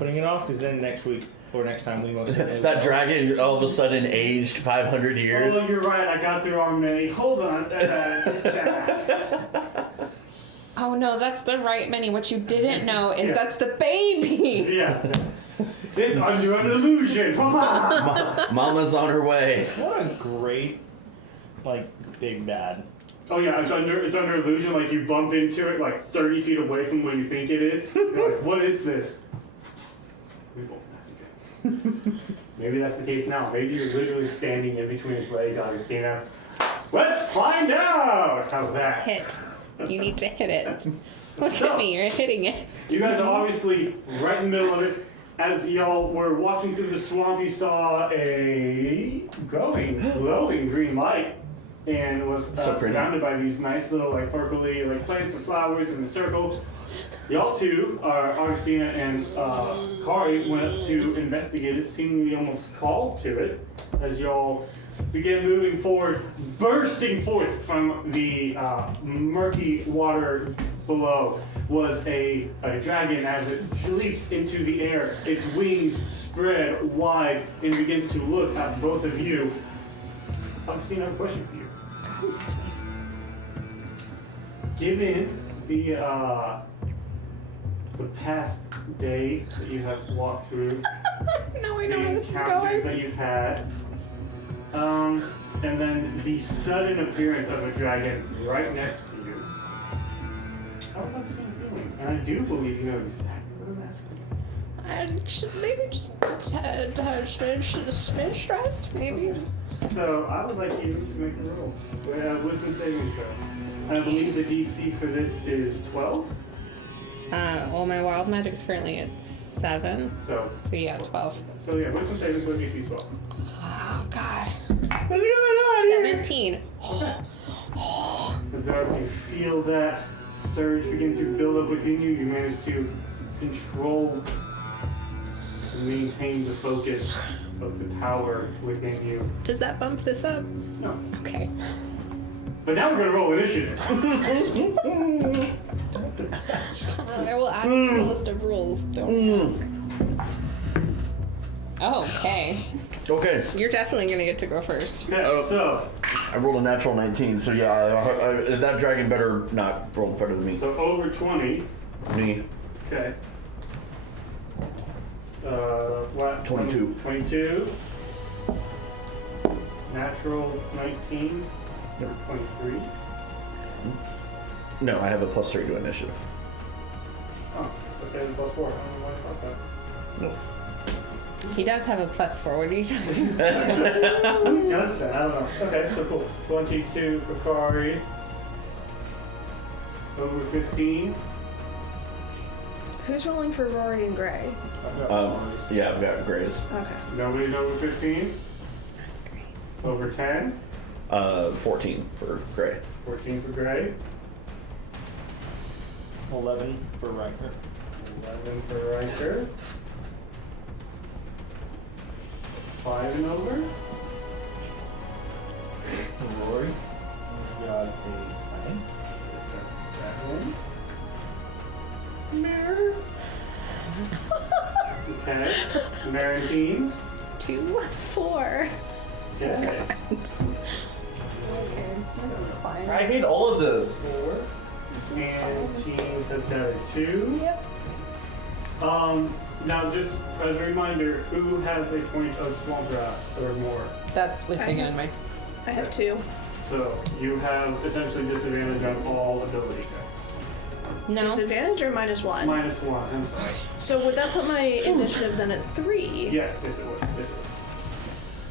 putting it off because then next week or next time we most That dragon all of a sudden aged 500 years. Oh, you're right. I got the wrong mini. Hold on. Oh no, that's the right mini. What you didn't know is that's the baby. Yeah. It's under an illusion. Mama's on her way. What a great, like, big bad. Oh yeah, it's under illusion. Like you bump into it like 30 feet away from where you think it is. You're like, what is this? Maybe that's the case now. Maybe you're literally standing in between his legs, Augustina. Let's find out. How's that? Hit. You need to hit it. Look at me, you're hitting it. You guys are obviously right in the middle of it. As y'all were walking through the swamp, you saw a glowing green light, and was surrounded by these nice little like purpley like plants and flowers in a circle. Y'all two, Augustina and Kari, went up to investigate it, seemingly almost called to it, as y'all began moving forward, bursting forth from the murky water below was a dragon as it leaps into the air. Its wings spread wide and begins to look at both of you. Augustina, I have a question for you. Given the past day that you have walked through, Now I know where this is encounters going. that you've had, and then the sudden appearance of a dragon right next to you. How was Augustina feeling? And I do believe you know exactly what I'm asking. Maybe just a smidge stressed. Maybe just. So I would like you to make a roll. Wisdom saving throw. And I believe the DC for this is 12. Well, my wild magic's currently at 7. So Yeah, 12. So yeah, wisdom saving throw DC is 12. Oh God. What's going on here? 17. As you feel that surge begin to build up within you, you manage to control and maintain the focus of the power within you. Does that bump this up? No. Okay. But now we're going to roll initiative. I will add it to the list of rules. Don't ask. Oh, okay. Okay. You're definitely gonna get to go first. Okay, so I rolled a natural 19, so yeah, that dragon better not roll better than me. So over 20. Me. Okay. What? 22. 22. Natural 19. Number 23. No, I have a +3 to initiative. Oh, okay, +4. I don't know why I thought that. No. He does have a +4. What are you talking about? Who does that? I don't know. Okay, so cool. 22 for Kari. Over 15. Who's rolling for Rory and Gray? Yeah, I've got grays. Okay. Nobody's over 15. That's great. Over 10. 14 for gray. 14 for Gray. 11 for Riker. 11 for Riker. 5 and over. Rory. Got a 7. 7. Mirror. Okay. Marantines. 2, 4. Okay. Okay, this is fine. I hate all of this. 4. This is And fine. teams has got a 2. Yep. Now just as a reminder, who has a point of swamp rat or more? That's wasting it anyway. I have 2. So you have essentially disadvantage on all ability checks. No. Disadvantage or -1? -1, I'm sorry. So would that put my initiative then at 3? Yes, it would. Yes, it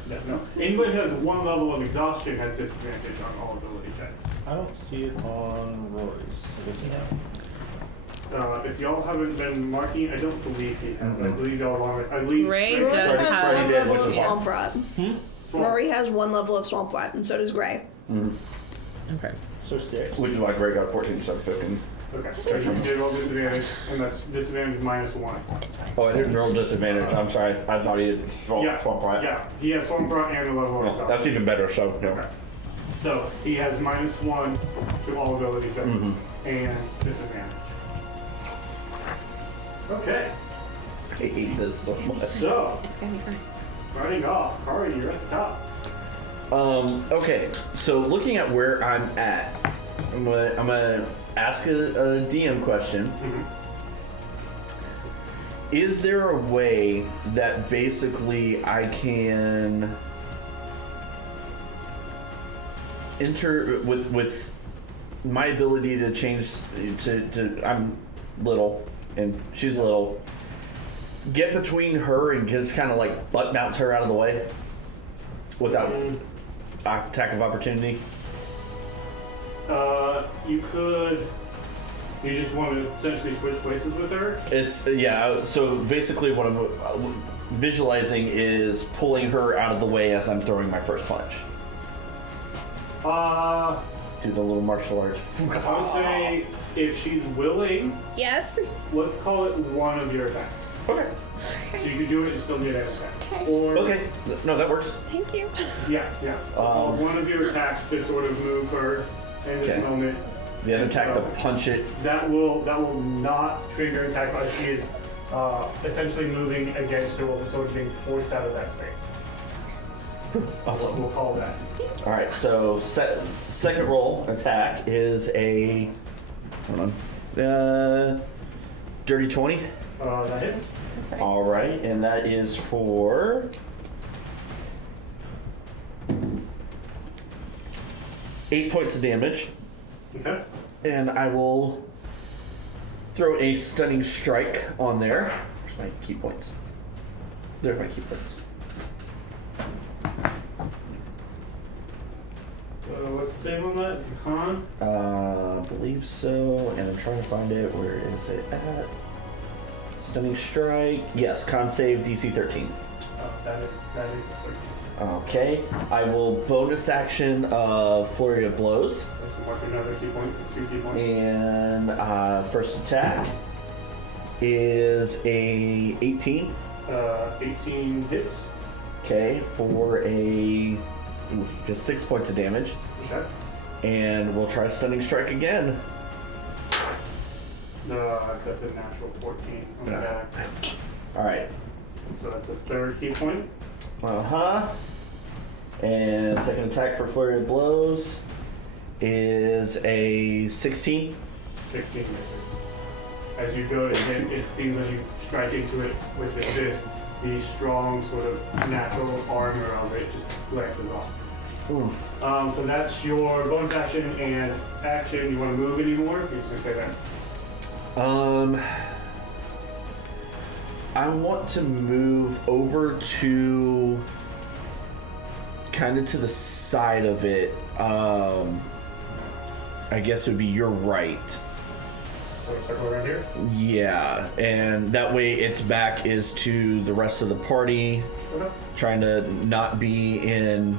would. No. Anybody who has 1 level of exhaustion has disadvantage on all ability checks. I don't see it on Rory's. Does he have? If y'all haven't been marking, I don't believe he has. I believe y'all are. I believe Ray Rory does has have- one did, level which of is fine. Swamp Rat. Swamp. Rory has 1 level of Swamp Rat, and so does Gray. Okay. So 6. Which is why Gray got 14 instead of 15. Okay, so you did roll disadvantage, and that's disadvantage -1. It's fine. Oh, I didn't roll disadvantage. I'm sorry. I thought he had swamp rat. Yeah, he has swamp rat and a level of Well, exhaustion. that's even better, so no. Okay. So he has -1 to all ability checks and disadvantage. Okay. hate this so much. So, It's gonna be fun. starting off, Kari, you're at the top. Okay, so looking at where I'm at, I'm gonna ask a DM question. Mm-hmm. Is there a way that basically I can enter with my ability to change to I'm little and she's little, get between her and just kind of like butt bounce her out of the way without attack of opportunity? You could. You just want to essentially switch places with her? It's yeah. So basically, what I'm visualizing is pulling her out of the way as I'm throwing my first punch. Do the little martial arts. I would say if she's willing, Yes. let's call it one of your attacks. Okay. So you could do it and still get an attack. Okay. Or Okay. No, that works. Thank you. yeah. One of your attacks to sort of move her in this Okay. moment. The other attack to So punch it. that will not trigger attack because she is essentially moving against her while sort of being forced out of that space. Awesome. We'll call that. All right. So second roll attack is a hold on, dirty 20. That hits. Okay. All right, and that is for 8 points of damage. Okay. And I will throw a stunning strike on there. Where's my key points? There's my key points. What's the save on that? It's a con. I believe so, and I'm trying to find it. Where is it at? Stunning strike. Yes, con save DC 13. Oh, that is a 13. Okay, I will bonus action flurry of blows, Let's mark another key point. It's 2 key points. and first attack is a 18. 18 hits. Okay, for just 6 points of damage. Okay. And we'll try stunning strike again. That's a natural 14 on the back. Alright. So that's a third key point. And second attack for flurry of blows is a 16. 16 misses. As you go, it seems as you strike into it with this, the strong sort of natural armor of it just glances off. Ooh. So that's your bonus action and action. You want to move anymore? You're just gonna say that. I want to move over to kind of to the side of it. I guess it would be your right. So circle around here. Yeah, and that way its back is to the rest of the party, Okay. trying to not be in,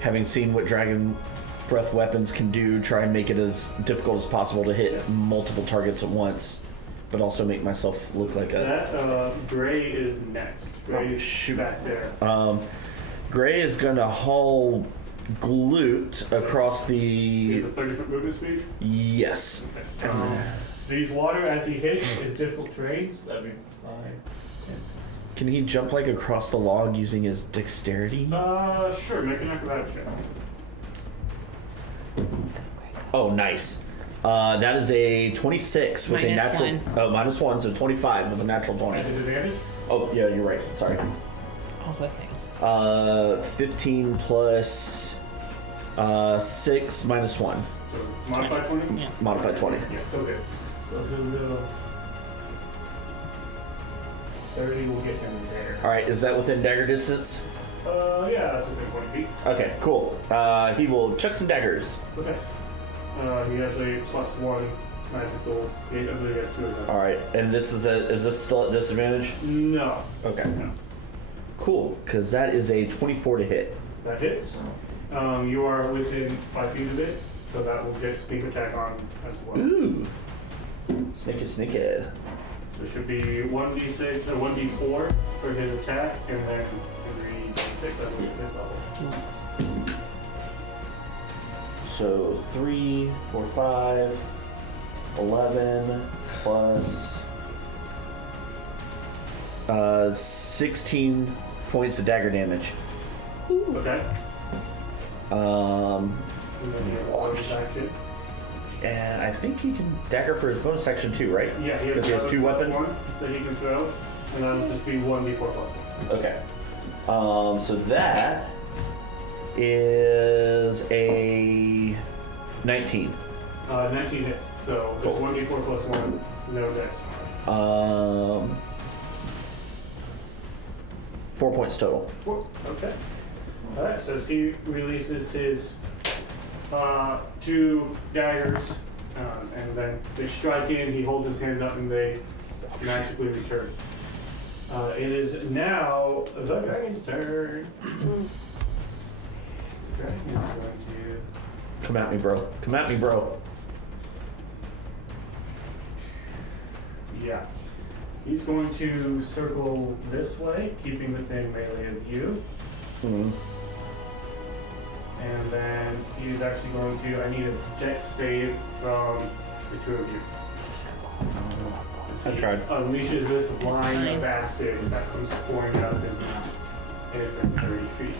having seen what dragon breath weapons can do, try and make it as difficult as possible to hit multiple targets at once, but also make myself look like a... That Gray is next. Gray is shoot. back there. Gray is gonna haul glute across He has the... a 30-foot movement speed. Yes. Okay. These water as he hits is difficult terrain, so that'd be fine. Can he jump like across the log using his dexterity? Sure, make an acrobatic check. Oh, nice. That is a 26 with a Minus natural... one. Oh, -1, so 25 with a natural 20. At disadvantage? Oh, yeah, you're right. Sorry. All the things. 15 plus 6 minus 1. So modified 20? Yeah. Modified 20. Yeah, still good. So he'll go 30 will get him there. Alright, is that within dagger distance? Yeah, that's within 20 feet. Okay, cool. He will chuck some daggers. Okay. He has a +1 magical. I believe he has 2 of them. Alright, and is this still at disadvantage? No. Okay. No. Cool, because that is a 24 to hit. That hits. You are within 5 feet of it, so that will get sneak attack on as well. Ooh. Sneaky, sneaky. So it should be 1d6 or 1d4 for his attack, and then 3d6 I believe at this level. So 3, 4, 5, 11 plus 16 points of dagger damage. Okay. Um, And then he has a bonus action. and I think he can dagger for his bonus action too, right? Yeah, he Because he has another 2 plus weapons. 1 that he can throw, and that'll just be 1d4 plus 1. Okay. So that is a 19. 19 hits, so just Cool. 1d4 plus 1, no dex. 4 points total. Okay. Alright, so as he releases his 2 daggers, and then they strike in, he holds his hands up and they magically return. It is now the dragon's turn. The dragon is going to... Come at me, bro. Come at me, bro. Yeah. He's going to circle this way, keeping the thing melee of you. Mm. And then he's actually going to, I need a dex save from the 2 of you. I tried. Unleashes this line of acid that comes pouring out of his mouth. And it's from 30 feet.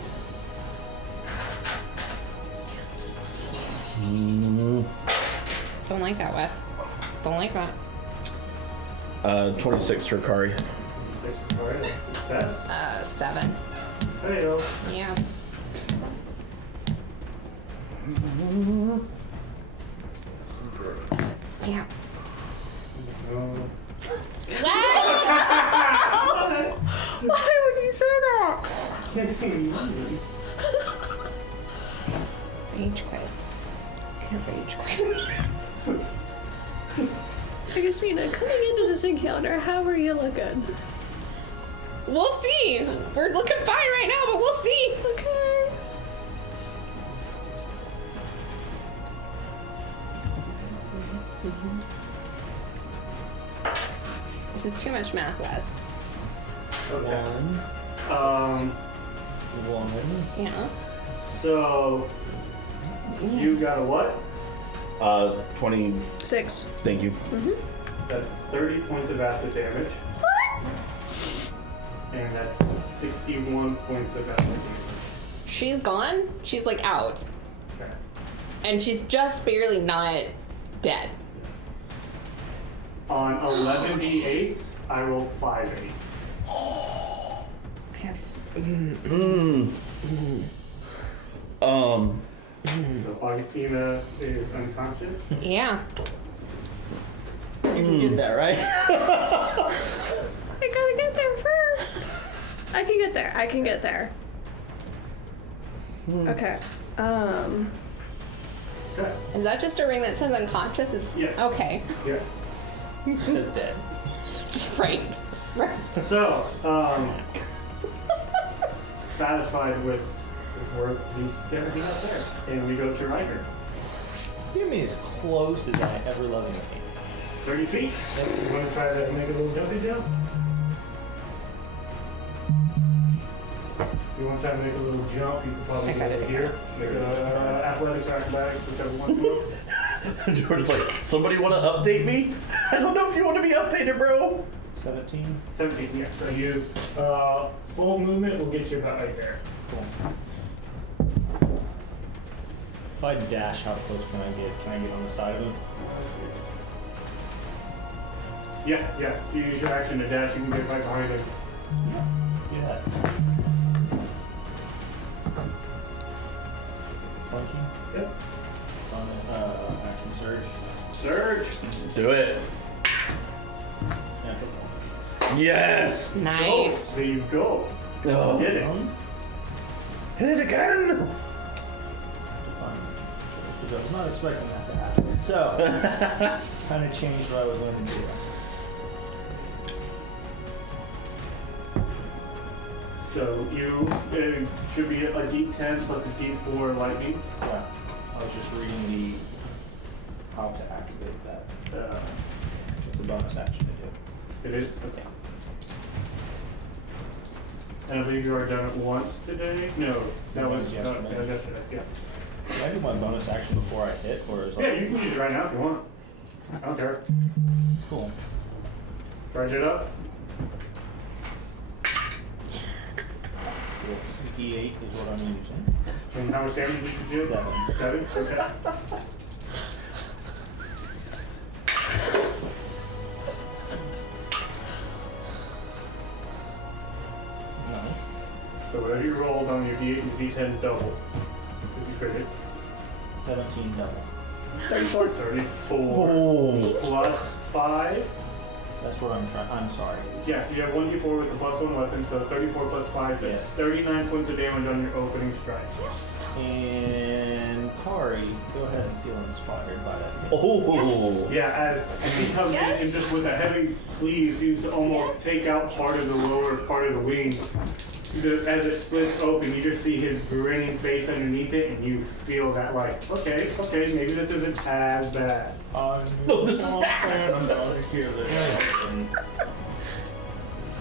Don't like that, Wes. Don't like that. 26 for Kari. 6 for Kari, that's success. 7. Fail. Yeah. Yeah. No. Why would you say that? Rage quit. Can't rage quit. Augustina, coming into this encounter, how are you looking? We'll see. We're looking fine right now, but we'll see. Okay. This is too much math, Wes. Okay. 1. Yeah. So, you got a what? 20. 6. Thank you. That's 30 points of acid damage. And that's 61 points of acid damage. She's gone. She's like out. Okay. And she's just barely not dead. On 11 d8s, I roll 5 8s. I have. So Augustina is unconscious. Yeah. You can get that, right? I gotta get there first. I can get there. I can get there. Okay. Okay. Is that just a ring that says unconscious? Yes. Okay. Yes. It says dead. Right. Right. So, satisfied with his work, he's gonna be up there. And we go to Riker. Give me as close as I ever lovingly can. 30 feet. You wanna try to make a little jumpy jump? If you want to try to make a little jump, you could probably I do gotta it do here. Make athletics or acrobatics, whichever one you want. George's like, somebody want to update me? I don't know if you want to be updated, bro. 17. 17, yeah. So you, full movement will get you about right there. Cool. If I dash, how close can I get? Can I get on the side of him? Yeah, yeah. If you use your action to dash, you can get right behind him. Yeah. Funky. Yep. Action surge. Surge. Do it. Natural Yes. Nice. Go. There you go. Oh. Get it. Hit it again. fun. Because I was not expecting that to happen. So, kind of changed what I was going to do. So you should be a D10 plus a D4 lightning. Yeah. I was just reading the how to activate that. It's a bonus action to do. It is? Okay. And I believe you already done it once today? No, that was yesterday. Yeah. Can I do my bonus action before I hit, or is Yeah, you can use it right now if you want. I don't care. Cool. Charge it up. D8 is what I'm using. And how much damage did you do? 7. 7? Okay. Nice. So whatever you rolled on your D8 and D10 double. Did you crit it? 17 double. 34. 34 Oh. plus 5. That's what I'm trying. I'm sorry. Yeah, you have 1d4 with the plus 1 weapon, so 34 plus 5, that's Yeah. 39 points of damage on your opening strike. And Kari, go ahead and feel inspired by that. Oh. Yeah, as he comes Yes. in and just with a heavy cleave seems to almost Yes. take out part of the lower part of the wing. As it splits open, you just see his grinning face underneath it, and you feel that like, okay, maybe this isn't as bad. No, this is bad. I'm gonna hear this. And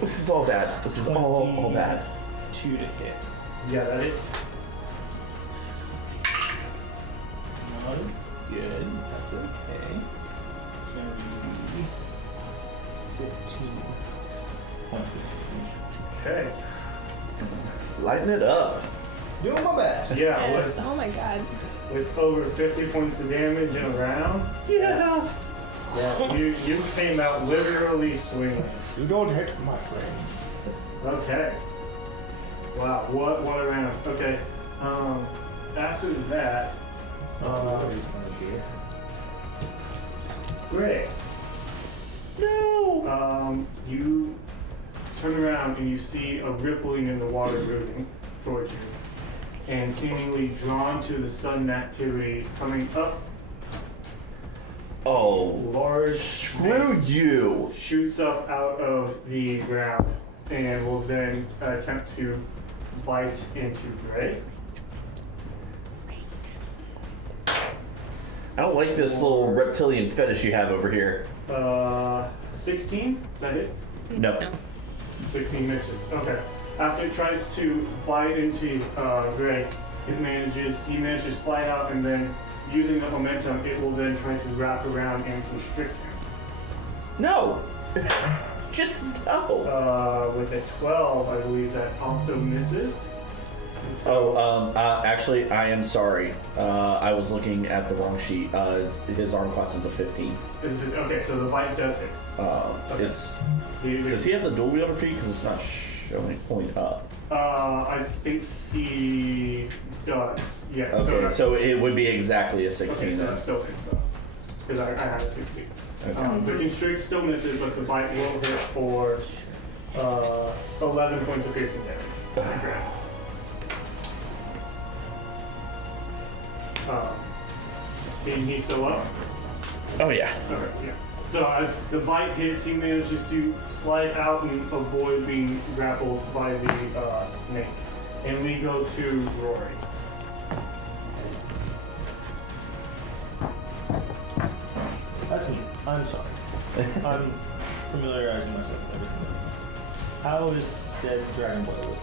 This is all bad. This is all bad. 2 to hit. Yeah, that is. Not good. That's okay. It's gonna be 15 points of damage. Okay. Lighten it up. Doing my best. Yeah, Yes. Oh my god. with over 50 points of damage in a round, Yeah. you came out literally swinging. You don't hit my friends. Okay. Wow, what a round. Okay. After that, Greg. No. You turn around and you see a rippling in the water moving towards you, and seemingly drawn to the sudden activity coming up. Oh. Large Screw you. shoots up out of the ground and will then attempt to bite into Gray. I don't like this little reptilian fetish you have over here. 16? Is that it? No. 16 misses. Okay. After it tries to bite into Greg, he manages to slide out, and then using the momentum, it will then try to wrap around and constrict him. No. Just no. With a 12, I believe that also misses. So, Actually, I am sorry. I was looking at the wrong sheet. His arm class is a 15. okay, so the bite does hit. It's. Does he have the dual wielder feat? Because it's not showing point up. I think he does. Yes. Okay, so it would be exactly a 16 Okay, so then. that still hits though, because I have a 16. Okay. The constrict still misses, but the bite will hit for 11 points of piercing damage. He's still up? Oh yeah. Okay, yeah. So as the bite hits, he manages to slide out and avoid being grappled by the snake. And we go to Rory. That's me. I'm sorry. I'm familiarizing myself with everything. How is dead Dragon Boy looking?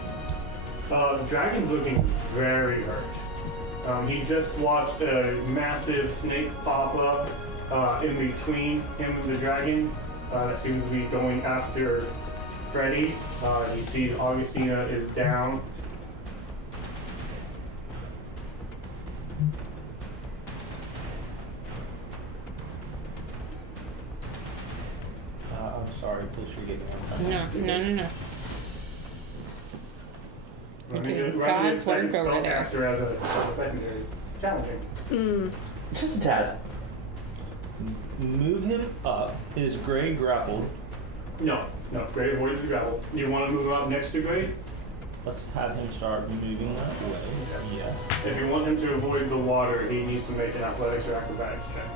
The dragon's looking very hurt. He just watched a massive snake pop up in between him and the dragon. That seems to be going after Freddy. He sees Augustina is down. I'm sorry. Please forgive me. I'm trying No. You're doing God's work over there. Spellcaster as a secondary is challenging. Just a tad. Move him up. Is Gray grappled? No, Gray avoids the grapple. You want to move him up next to Gray? Let's have him start moving that way. Yes. If you want him to avoid the water, he needs to make an athletics or acrobatics check.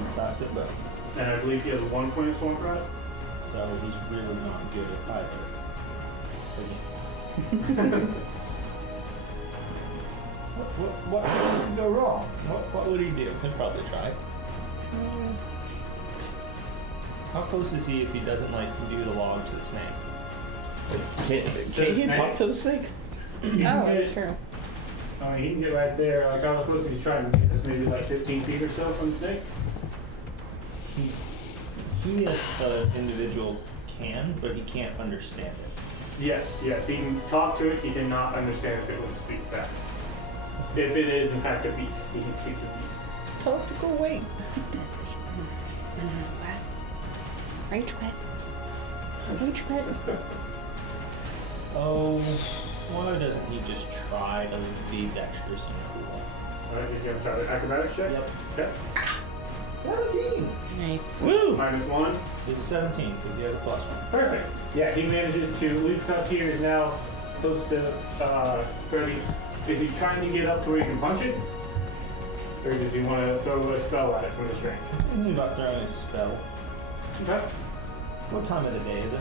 Incisive bow. And I believe he has 1 point of swamp rat. So he's really not good at either. What could go wrong? What would he do? He'd probably try. How close is he if he doesn't do the log to the snake? Can he talk to the snake? Oh, that's true. I mean, he can get right there. How close is he trying to get? That's maybe 15 feet or so from the snake. He as an individual can, but he can't understand it. Yes, he can talk to it, he cannot understand if it will speak back. If it is, in fact, a beast, he can speak to beasts. Tell it to go away. Rage quit. Oh, why doesn't he just try to be dexterous and cool? Alright, you gonna try the acrobatics check? Yep. Okay. 17! Nice. Woo! -1. He's a 17 because he has a +1. Perfect. Yeah, he manages to leap across here, is now close to 30. Is he trying to get up to where he can punch it? Or does he want to throw a spell at it from this range? Thinking about throwing a spell. Okay. What time of the day is it?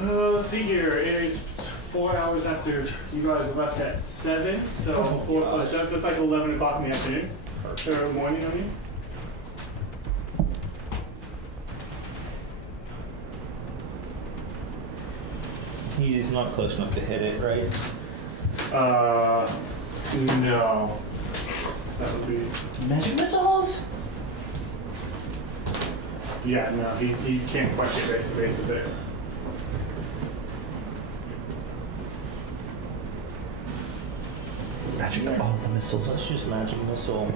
Let's see here. It is 4 hours after you guys left at 7. So 4 plus 7, so it's like 11 o'clock in the afternoon. Or morning, I mean. He's not close enough to hit it, right? No. That would be... Magic missiles? Yeah, no, he can't quite get face to face with it. Magic all the Let's missiles. just magic missile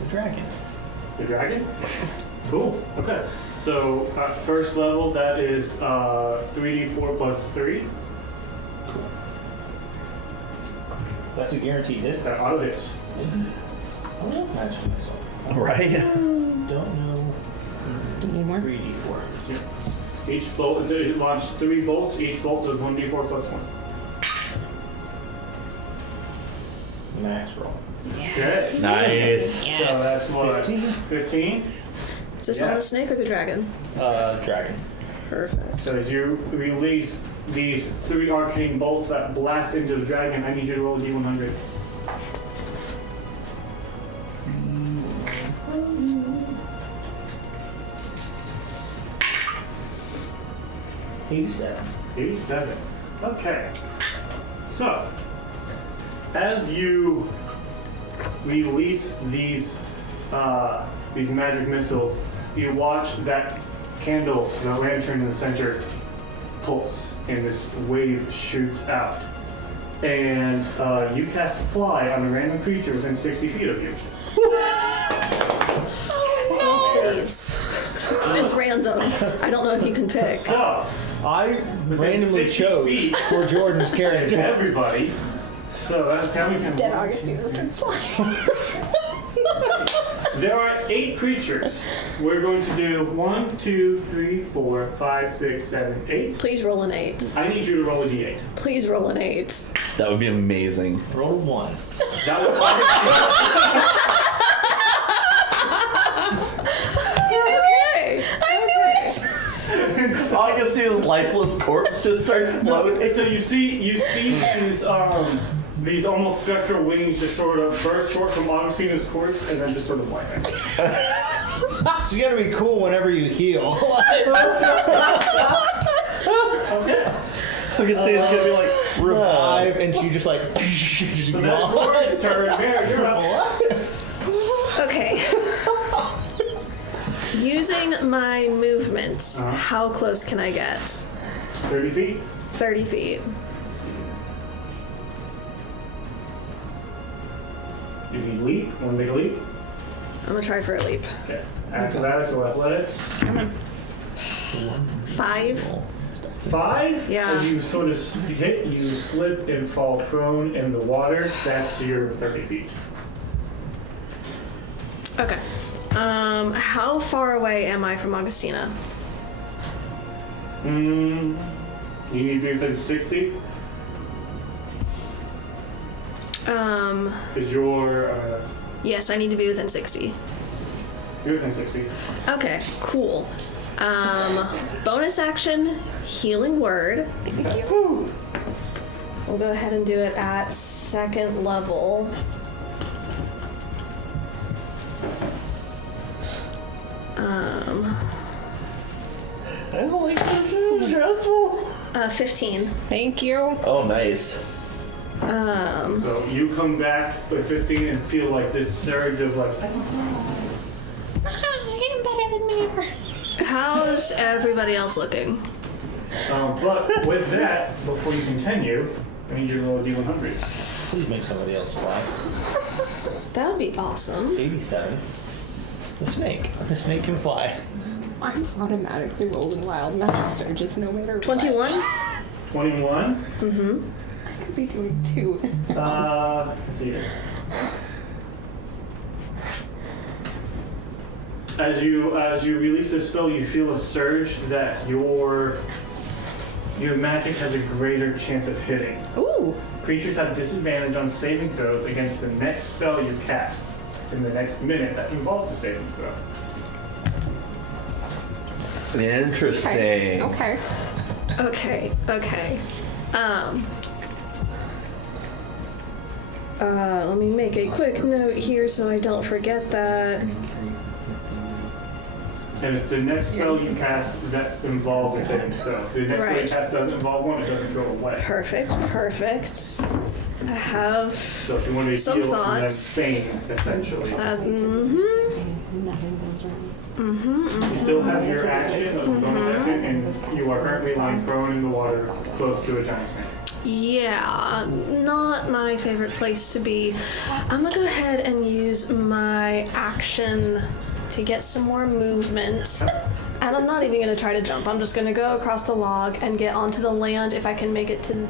the dragon. The dragon? Cool. Okay. So at first level, that is 3d4 plus 3. Cool. That's a guaranteed hit. That auto hits. I love magic missile. Right? Don't know. Do you need more? 3d4. Each bolt, until you launch 3 bolts, each bolt does 1d4 plus 1. Max roll. Okay. Nice. So that's what? 15? 15? Is this Yeah. on the snake or the dragon? Dragon. Perfect. So as you release these 3 arcane bolts that blast into the dragon, I need you to roll a d100. $87. 87. Okay. So, as you release these magic missiles, you watch that candle, the lantern in the center, pulse, and this wave shoots out. And you cast Fly on a random creature within 60 feet of you. Please. It's random. I don't know if you can pick. So, I within randomly 60 chose feet, for Jordan's character. everybody. So that's how we can. Dead Augustine starts flying. There are 8 creatures. We're going to do 1, 2, 3, 4, 5, 6, 7, 8. Please roll an 8. I need you to roll a d8. Please roll an 8. That would be amazing. Roll 1. That would Okay. I knew it! All I can see is lifeless corpse just starts floating. And so you see these almost spectral wings just sort of burst forth from Augustina's corpse and then just sort of fly back. So you gotta be cool whenever you heal. Okay. I can see it's gonna be like Revive, and she just like. So that's Rory's turn. Mary, you're up. Okay. Using my movement, how close can I get? 30 feet. 30 feet. If you leap, want to make a leap? I'm gonna try for a leap. Okay. Acrobatics or athletics? 5. 5? Yeah. As you sort of hit, you slip and fall prone in the water. That's your 30 feet. Okay. How far away am I from Augustina? You need to be within 60? Because Yes, I need to be within 60. you're within 60. Okay, cool. Bonus action, healing word. Thank you. We'll go ahead and do it at 2nd level. I don't like this. This is stressful. 15. Thank you. Oh, nice. So you come back with 15 and feel like this surge of like, I'm better than me. How's everybody else looking? But with that, before you continue, I need you to roll a D100. Please make somebody else fly. That would be awesome. 87. The snake. The snake can fly. I'm automatically rolling wild magic surges no matter 21? what. 21. Mm-hmm. I could be doing 2. Let's see here. As you release this spell, you feel a surge that your magic has a greater chance of hitting. Ooh. Creatures have disadvantage on saving throws against the next spell you cast in the next minute that involves a saving throw. Interesting. Okay. Okay. Let me make a quick note here so I don't forget that. And if the next spell you cast that involves a saving throw, if the next spell you cast doesn't involve one, it doesn't go away. Perfect. I have So if you want to some heal from that thoughts. pain, essentially. Nothing goes wrong. You still have your action of bonus action, and you are currently lying prone in the water close to a giant snake. Yeah, not my favorite place to be. I'm gonna go ahead and use my action to get some more movement. And I'm not even gonna try to jump. I'm just gonna go across the log and get onto the land if I can make it to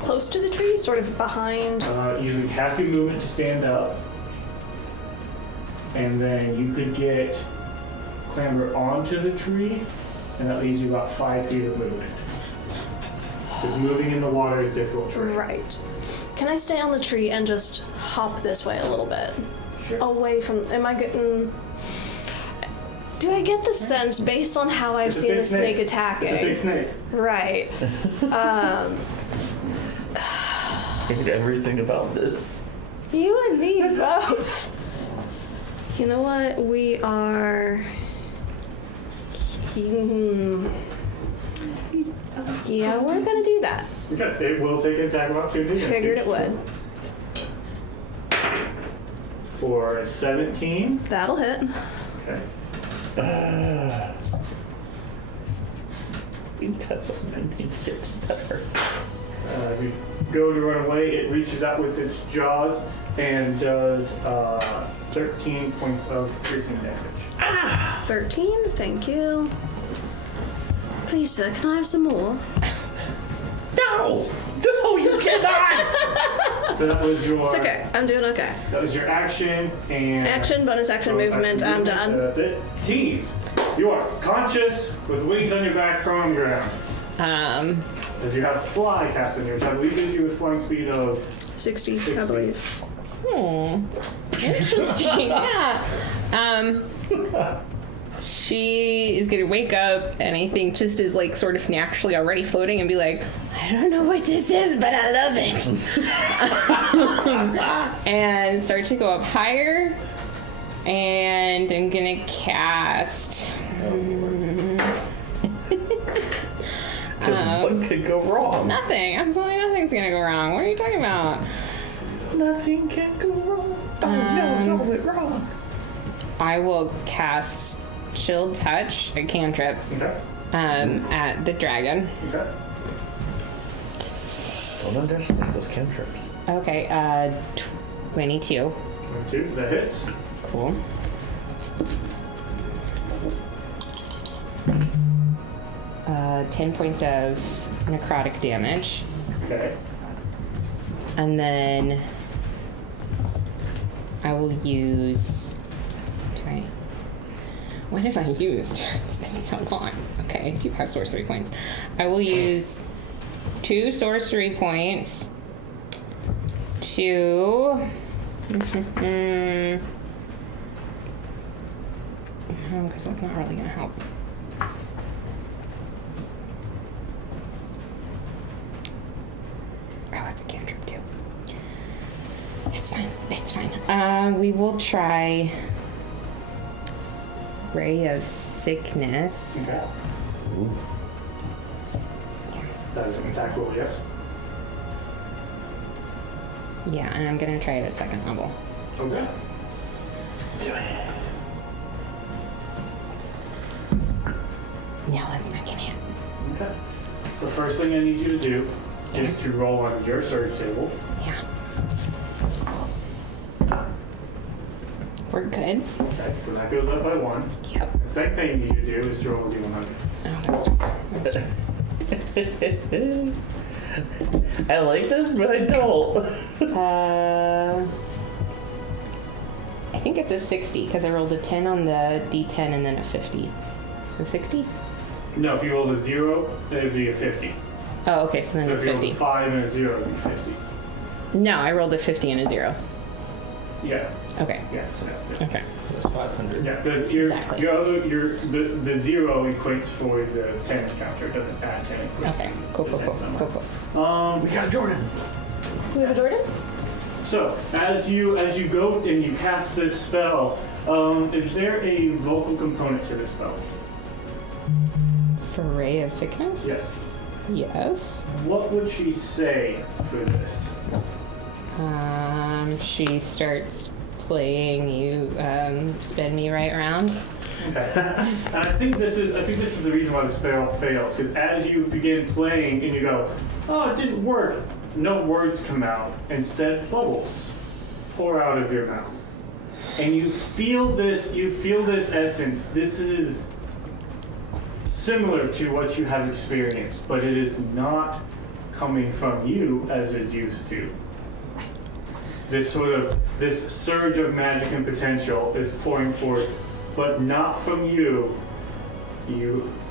close to the tree, sort of behind. Using half your movement to stand up, and then you could clamber onto the tree, and that leaves you about 5 feet of movement. Because moving in the water is difficult terrain. Right. Can I stay on the tree and just hop this way a little bit? Sure. Away from, am I getting... Do I get the sense, based on how I've It's a seen big the snake It's a big attacking? snake. Right. Hate everything about this. You and me both. You know what? We are... Yeah, we're gonna do that. Okay, it will take an attack of opportunity. Figured it would. For 17. That'll hit. Okay. It gets better. As you go to run away, it reaches out with its jaws and does 13 points of piercing damage. 13, thank you. Please, sir, can I have some more? No, you cannot. So that was your. It's okay, I'm doing okay. That was your action and. Action, bonus action bonus movement, action I'm movement. done. That's it. Teens, you are conscious with wings on your back, prone on the ground. As you have fly cast on yours, I believe gives you a flying speed of 60, 60. I believe. Interesting. Yeah. She is gonna wake up and I think just is like sort of naturally already floating and be like, I don't know what this is, but I love it. And start to go up higher. And I'm gonna cast. Because what could go wrong? Nothing. Absolutely nothing's gonna go wrong. What are you talking about? Nothing can go wrong. Oh no, it all went wrong. I will cast Chill Touch, a cantrip, Okay. at the dragon. Okay. Don't underestimate those cantrips. Okay, 22. 22, that hits. Cool. Uh, 10 points of necrotic damage. Okay. And then I will use. What have I used? It's been so long. Okay, I do have sorcery points. I will use 2 sorcery points to. Because that's not really gonna help. Oh, it's a cantrip too. It's fine. It's fine. We will try Ray of Sickness. Okay. That is an attack roll, yes. Yeah, and I'm gonna try it at 2nd level. Okay. No, that's not gonna happen. Okay. So first thing I need you to do is to roll on your surge table. Yeah. We're good. Okay, so that goes up by 1. Yep. The second thing you need to do is to roll a d100. Oh, that's I like this, but I don't. I think it's a 60 because I rolled a 10 on the d10 and then a 50. So 60? No, if you rolled a 0, it would be a 50. Oh, okay, so then So it's if you rolled 50. a 5 and a 0, it would be 50. No, I rolled a 50 and a 0. Yeah. Okay. Yeah. So yeah. Okay. So that's 500. Yeah, because Exactly. the 0 equates for the 10 counter. It doesn't add 10. It equates Okay. to Cool, the cool, 10 cool, number. cool, cool. We got Jordan. We have a Jordan? So as you go and you cast this spell, is there a vocal component to this spell? For Ray of Sickness? Yes. Yes. What would she say for this? She starts playing you, spin me right around. Okay. And I think this is the reason why the spell fails, because as you begin playing and you go, oh, it didn't work, no words come out. Instead, bubbles pour out of your mouth. And you feel this essence. This is similar to what you have experienced, but it is not coming from you as it's used to. This surge of magic and potential is pouring forth, but not from you.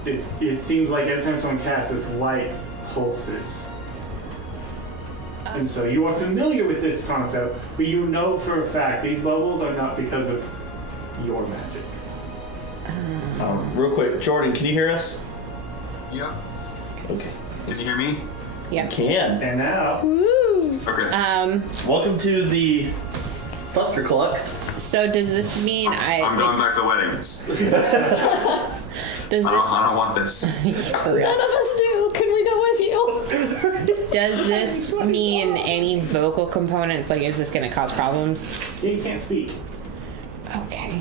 It seems like every time someone casts, this light pulses. And so you are familiar with this concept, but you know for a fact these bubbles are not because of your magic. Real quick, Jordan, can you hear us? Yep. Okay. Can you hear me? Yep. Can. And now, Okay. Welcome to the Fuster Cluck. So does this mean I'm going back to weddings. does I don't want this. None of us do. Can we go with you? does this mean any vocal components? Like, is this going to cause problems? you can't speak. Okay.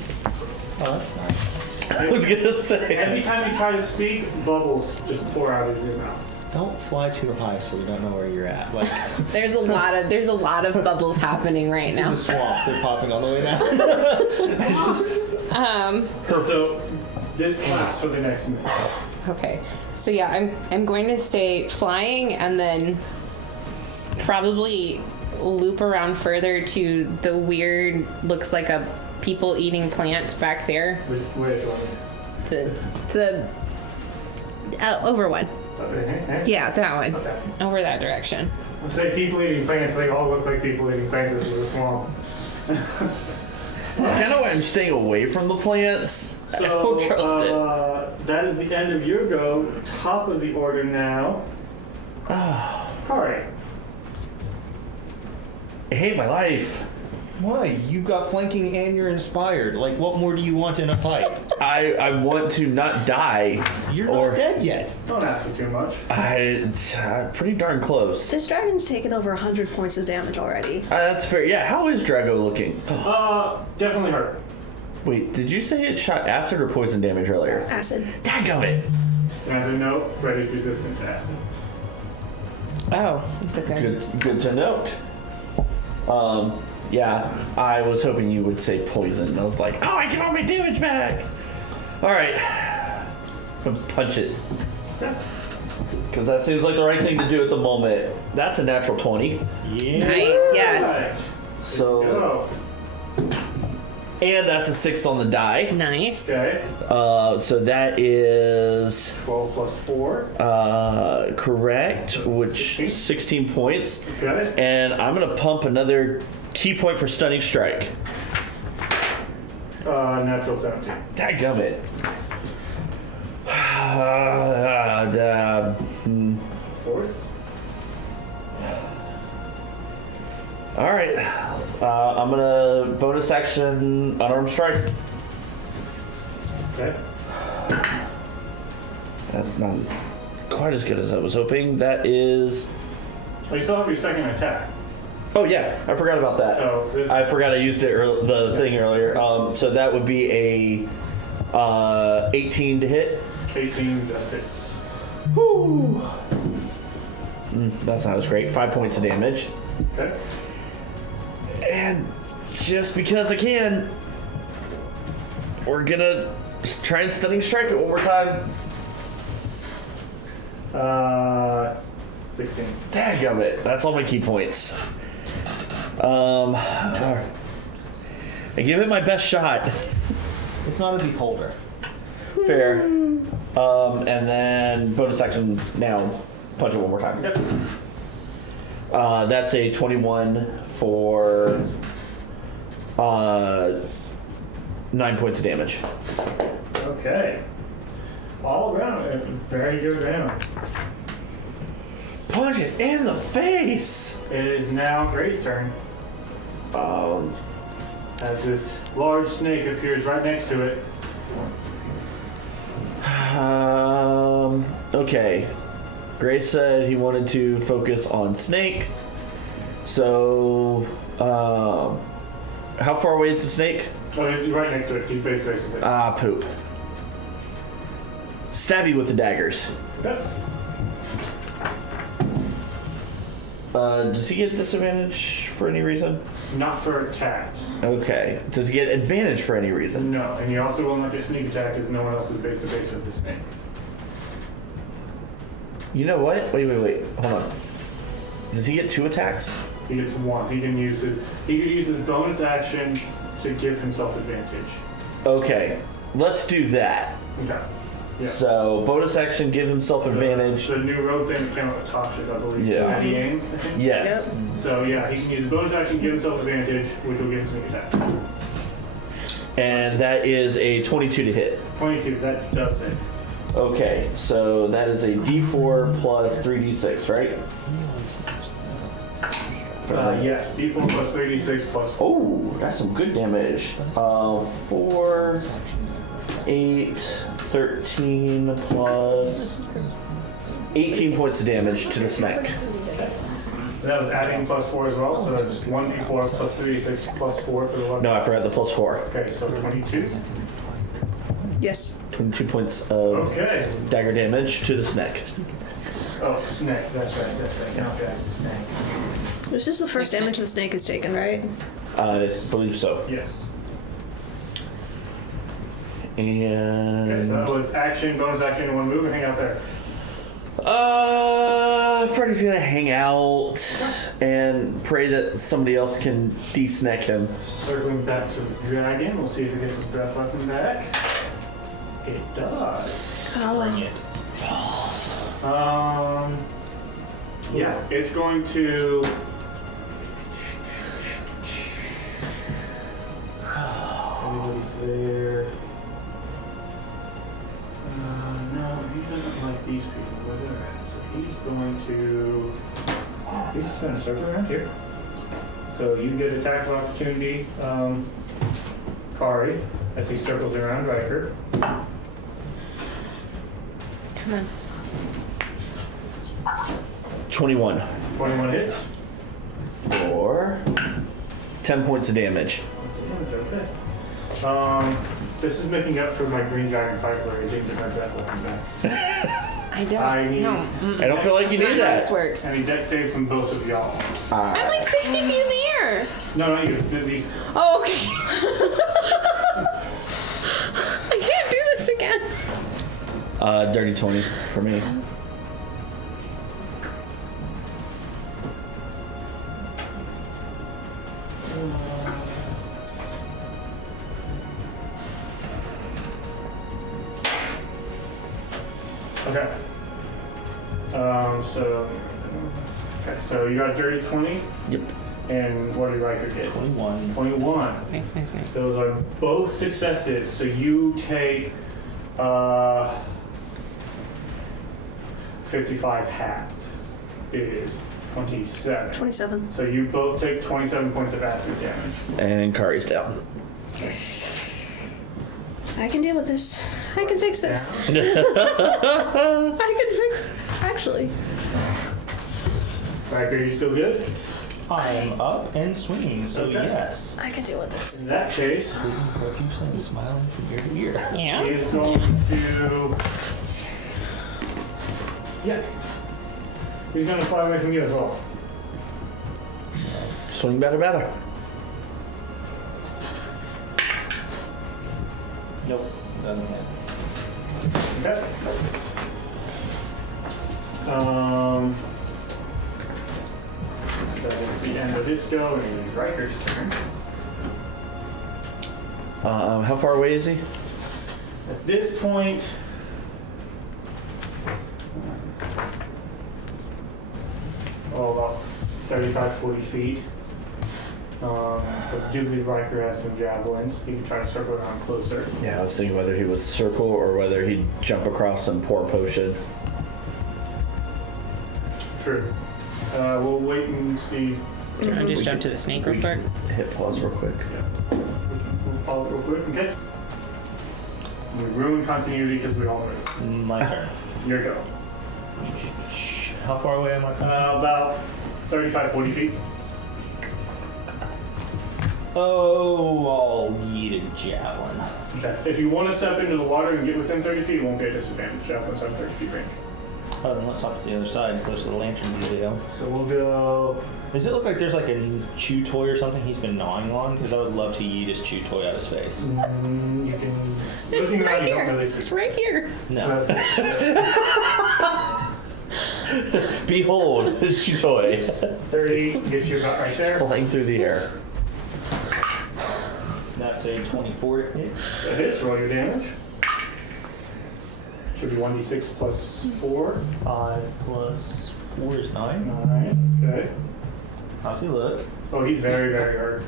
Oh, that's nice. I was gonna say. Every time you try to speak, bubbles just pour out of your mouth. Don't fly too high so we don't know where you're at. Like, There's a lot of bubbles happening right this now. is a swamp. They're popping on the way down. So this lasts for the next minute. Okay. So yeah, I'm going to stay flying and then probably loop around further to the weird, looks like a people eating plant back there. Which one? The over one. Okay. Yeah, that one. Okay. Over that direction. Let's say people eating plants, they all look like people eating plants. This is a swamp. That's kind of why I'm staying away from the plants. I So don't trust it. that is the end of your go. Top of the order now. Kari. I hate my life. Why? You got flanking and you're inspired. Like, what more do you want in a fight? I want to not die. You're Or- not dead yet. Don't ask for too much. I'm pretty darn close. This dragon's taken over 100 points of damage already. That's fair. Yeah, how is Drago looking? Definitely hurt. Wait, did you say it shot acid or poison damage earlier? Acid. Daggone As a note, Fred is resistant to acid. Oh, that's okay. it. Good to note. Yeah, I was hoping you would say poison. I was like, oh, I get all my damage back. All right, punch it. Okay. Because that seems like the right thing to do at the moment. That's a natural 20. Yeah. Nice. Yes. Alright. So, Go. and that's a 6 on the die. Nice. Okay. So that is 12 plus 4. correct, which 16 points. Okay. And I'm gonna pump another key point for stunning strike. Natural 17. Dadgummit. Fourth. All right. I'm gonna bonus action unarmed strike. Okay. That's not quite as good as I was hoping. That is. Well, you still have your second attack. Oh yeah, I forgot about that. So this. I forgot I used it the thing earlier. So that would be a 18 to hit. 18 just hits. Whew. That's not as great. 5 points of damage. Okay. And just because I can, we're gonna try and stunning strike it one more time. 16. Dadgummit. That's all my key points. I give it my best shot. It's not a beholder. Fair. And then bonus action now. Punch it one more time. Yep. That's a 21 for 9 points of damage. Okay. All around, very good damage. Punch it in the face! It is now Gray's turn. As this large snake appears right next to it. Okay. Gray said he wanted to focus on snake. So, how far away is the snake? Oh, he's right next to it. He's basically next to it. Ah, poop. Stab you with the daggers. Okay. Does he get disadvantage for any reason? Not for attacks. Okay. Does he get advantage for any reason? No, and he also will not get sneak attack as no one else is face to face with the snake. You know what? Wait. Hold on. Does he get 2 attacks? He gets 1. He could use his bonus action to give himself advantage. Okay. Let's do that. Okay. Yeah. So, bonus action, give himself advantage. The new road thing that came out with Tasha's, I believe. Yeah. At aim, I think. Yes. So yeah, he can use his bonus action, give himself advantage, which will give him sneak attack. And that is a 22 to hit. 22, that does it. Okay, so that is a d4 plus 3d6, right? Yes, d4 plus 3d6 plus 4. Oh, that's some good damage. 4, 8, 13 plus 18 points of damage to the snake. And that was adding plus 4 as well, so that's 1d4 plus 3d6 plus 4 for the one. No, I forgot the plus 4. Okay, so 22. Yes. 22 points of Okay. dagger damage to the snake. Oh, snake, that's right. Okay, snake. This is the first damage the snake has taken, right? I believe so. Yes. And Okay, so that was action, bonus action, and 1 move, and hang out there. Freddy's gonna hang out and pray that somebody else can de-snack him. Circling back to the dragon, we'll see if it gets its breath weapon back. It does. Yeah, it's going to. Anybody's there? No, he doesn't like these people where they're at, so he's going to circle around here. So you get attack of opportunity, Kari, as he circles around Riker. Come on. 21 21 hits. for 10 points of damage. Okay. This is making up for my green dragon fight where I didn't get my breath weapon back. I don't. I need- No. I don't feel like you need This that. works. And he deck saves from both of y'all. I'm like 60 feet in the air. No, not you. These. Oh, okay. I can't do this again. Dirty 20 for me. Okay. So you got dirty 20, Yep. and what did Riker get? 21. 21. Nice. Those are both successes. So you take 55 halved is 27. 27. So you both take 27 points of acid damage. And Kari's down. I can deal with this. I can fix this. I can fix. Actually. Riker, you still good? I am up and swinging, so Okay. yes. I can deal with In this. that case, Profusely smiling from ear to ear. Yeah. he is going to. Yeah. He's going to fly away from you as well. Swing better. Nope. Doesn't hit. Okay. That is the end of his go, and it is Riker's turn. How far away is he? At this point, about 35, 40 feet. But I do believe Riker has some javelins. He can try to circle around closer. Yeah, I was thinking whether he was circle or whether he'd jump across and pour potion. True. We'll wait and see. Can I just jump to the snake real quick? Hit pause real quick. We'll pause real quick. Okay. We ruin continuity because we all know it. My turn. Your go. How far away am I coming? About 35, 40 feet. Oh, I'll yeet a javelin. Okay. If you want to step into the water and get within 30 feet, it won't be a disadvantage. Javelins have 30 feet range. Oh, then let's hop to the other side, close to the lantern detail. So we'll go. Does it look like there's like a chew toy or something he's been gnawing on? Because I would love to yeet his chew toy out his face. You can. It's Looking around, right you don't here. really It's see. right here. No. Behold, his chew toy 30 gets you about right there. flying through the air. That's a 24 to hit. That hits. Roll your damage. Should be 1d6 plus 4. 5 plus 4 is 9. 9. Okay. How's he look? Oh, he's very, very hurt.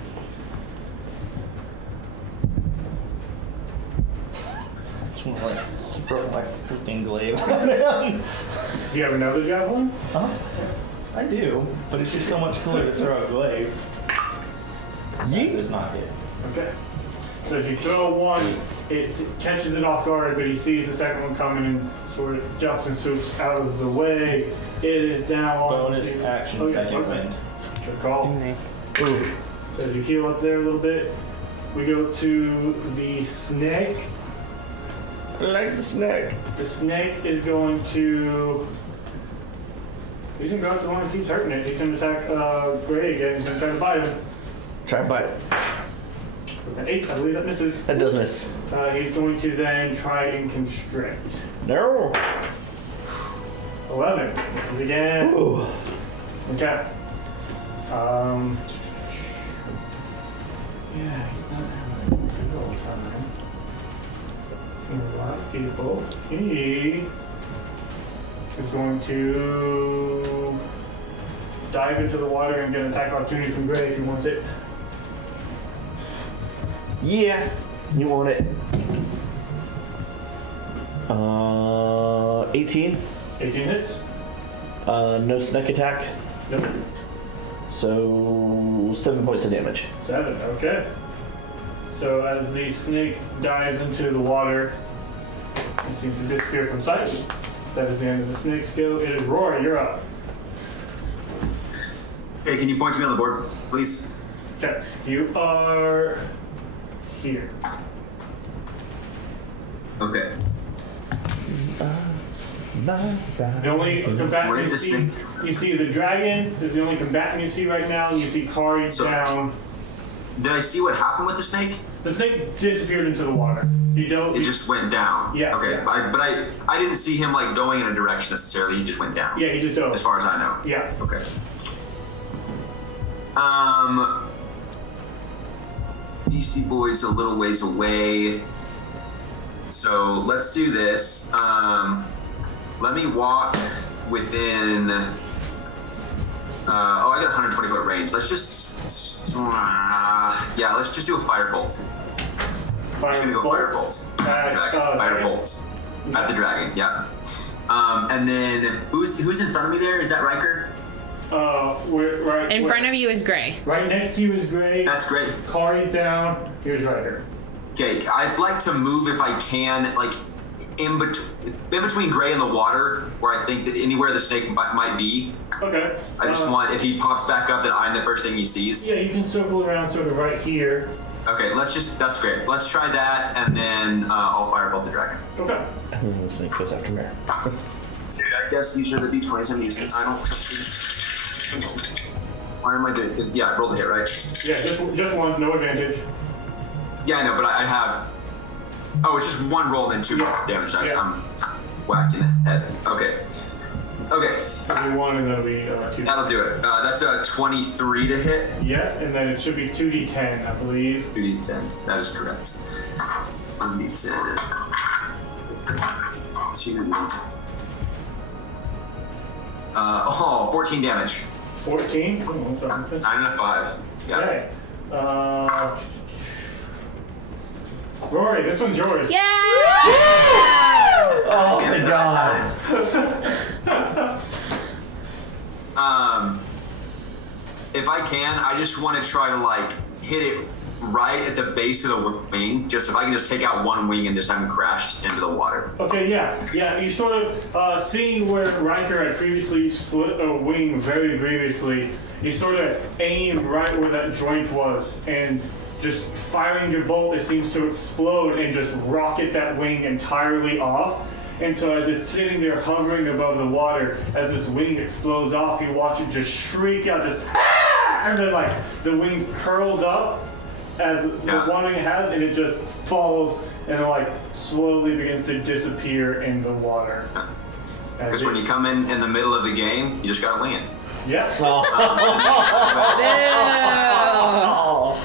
Just want to like throw my freaking glaive. Do you have another javelin? Huh? I do, but it's just so much cooler to throw a glaive. That does not hit. Okay. So if you throw one, it catches it off guard, but he sees the second one coming and sort of jumps and swoops out of the way. It is down. Bonus action, Okay, second okay. wind. Good call. Nice. Ooh. So as you heal up there a little bit, we go to the snake. I like the snake. The snake is going to. He's going to go after the one who keeps hurting it. He's going to attack Gray again. He's going to try to bite him. Try and bite. With an 8, I believe that misses. That does miss. He's going to then try and constrict. No. 11. Misses again. Ooh. Okay. Yeah, he's not having a good old time. Seeing a lot of people. He is going to dive into the water and get an attack opportunity from Gray if he wants it. Yeah. You want it. 18. 18 hits. No snake attack. Nope. So 7 points of damage. 7. Okay. So as the snake dives into the water, he seems to disappear from sight. That is the end of the snake's go. It is Rory. You're up. Hey, can you point to me on the board, please? Okay. You are here. Okay. The only combatant Where you is the see, snake? you see the dragon is the only combatant you see right now. You see Kari So- down. Did I see what happened with the snake? The snake disappeared into the water. You don't. It just went down. Yeah, Okay. yeah. I didn't see him like going in a direction necessarily. He just went down. Yeah, he just As dove. far as I know. Yeah. Okay. Beastie Boy's a little ways away. So let's do this. Let me walk within. I got 120 foot range. Let's just. Let's just do a fire bolt. I'm just gonna go fire bolt at the dragon. Fire okay. bolt at the dragon. Yeah. And then who's in front of me there? Is that Riker? We're right In front of you is Gray. Right next to you is Gray. That's great. Kari's down. Here's Riker. Okay, I'd like to move if I can. Like, in between Gray and the water, where I think that anywhere the snake might be. Okay. I just want, if he pops back up, that I'm the first thing he sees. Yeah, you can circle around sort of right here. Okay, that's great. Let's try that, and then I'll firebolt the dragon. Okay. And then the snake goes after Mare. Dude, I guess these are the d20s I'm using. I don't. Why am I doing this? Yeah, I rolled a hit, right? Yeah, just one, no advantage. Yeah, I know, but I have. Oh, it's just one roll and 2 damage dice. Yeah. I'm whacking the head. Okay. Okay. It'll be 1 and then it'll be 2. That'll do it. That's a 23 to hit. Yeah, and then it should be 2d10, I believe. 2d10. That is correct. 1d10. 14 damage. 14? Come on, sorry. 9 and a 5. Got it. Okay. Rory, this one's yours. Yeah! Oh my god. If I can, I just want to try to like hit it right at the base of the wing. Just if I can just take out one wing and just have him crash into the water. Okay, yeah. You sort of seeing where Riker had previously slit a wing very grievously. You sort of aim right where that joint was, and just firing your bolt, it seems to explode and just rocket that wing entirely off. And so as it's sitting there hovering above the water, as this wing explodes off, you watch it just shriek out, just ah! And then like the wing curls up as the one wing has, and it just falls and like slowly begins to disappear in the water. Because when you come in the middle of the game, you just gotta wing it. Yep. No.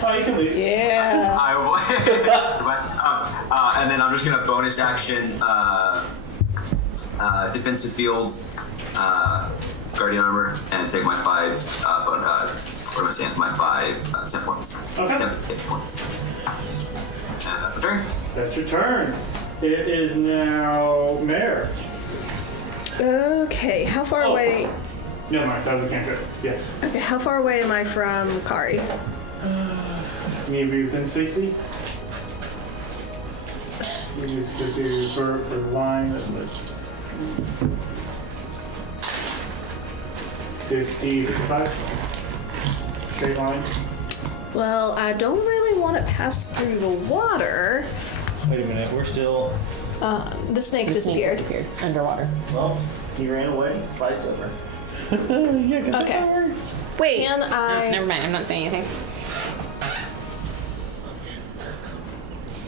Oh, you can leave. Yeah. I will. And then I'm just gonna bonus action defensive fields, guardian armor, and take my 5. What am I saying? My 5 10 points. Okay. 10 hit points. And that's my turn. That's your turn. It is now Mare. Okay, how far away? Never mind, that was a cantrip. Yes. Okay, how far away am I from Kari? Maybe within 60. Use just your for the line. 50, 55. Straight line. Well, I don't really want to pass through the water. Wait a minute, we're still. The snake disappeared. Disappeared underwater. Well, he ran away. Fight's over. Yeah, 'cause Okay. that works. Wait. Can I? Never mind. I'm not saying anything.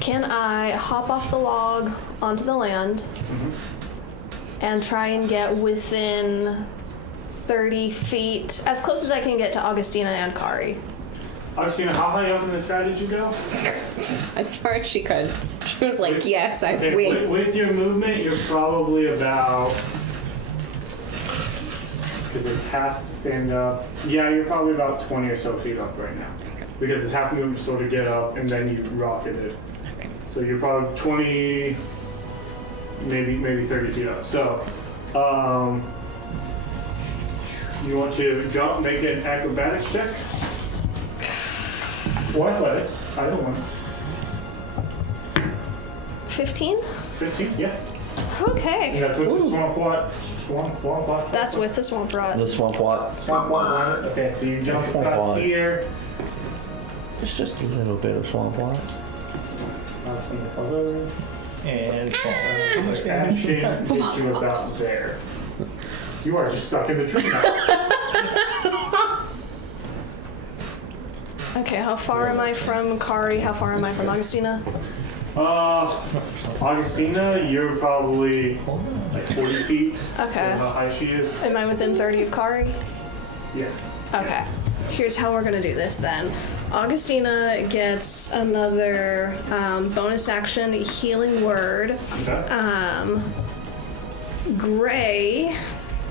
Can I hop off the log onto the land and try and get within 30 feet, as close as I can get to Augustina and Kari? Augustina, how high up in the sky did you go? As far as she could. She was like, yes, I've Okay, wings. with your movement, you're probably about. Because it's half to stand up. Yeah, you're probably about 20 or so feet up right now. Because it's half movement to sort of get up, and then you rocket it. Okay. So you're probably 20, maybe 30 feet up. So, you want to jump, make an acrobatics check? Or athletics, either one. 15? 15, yeah. Okay. And that's with the swamp what? Swamp what? That's with the swamp rot. The swamp what? Swamp what? Okay, so you jump Swamp across what? here. It's just a little bit of swamp what. Augustina falls over. And How much damage hits you about there? You are just stuck in the tree now. Okay, how far am I from Kari? How far am I from Augustina? Augustina, you're probably like 40 feet. Okay. How high she is. Am I within 30 of Kari? Yeah. Okay. Here's how we're gonna do this then. Augustina gets another bonus action healing word. Okay. Gray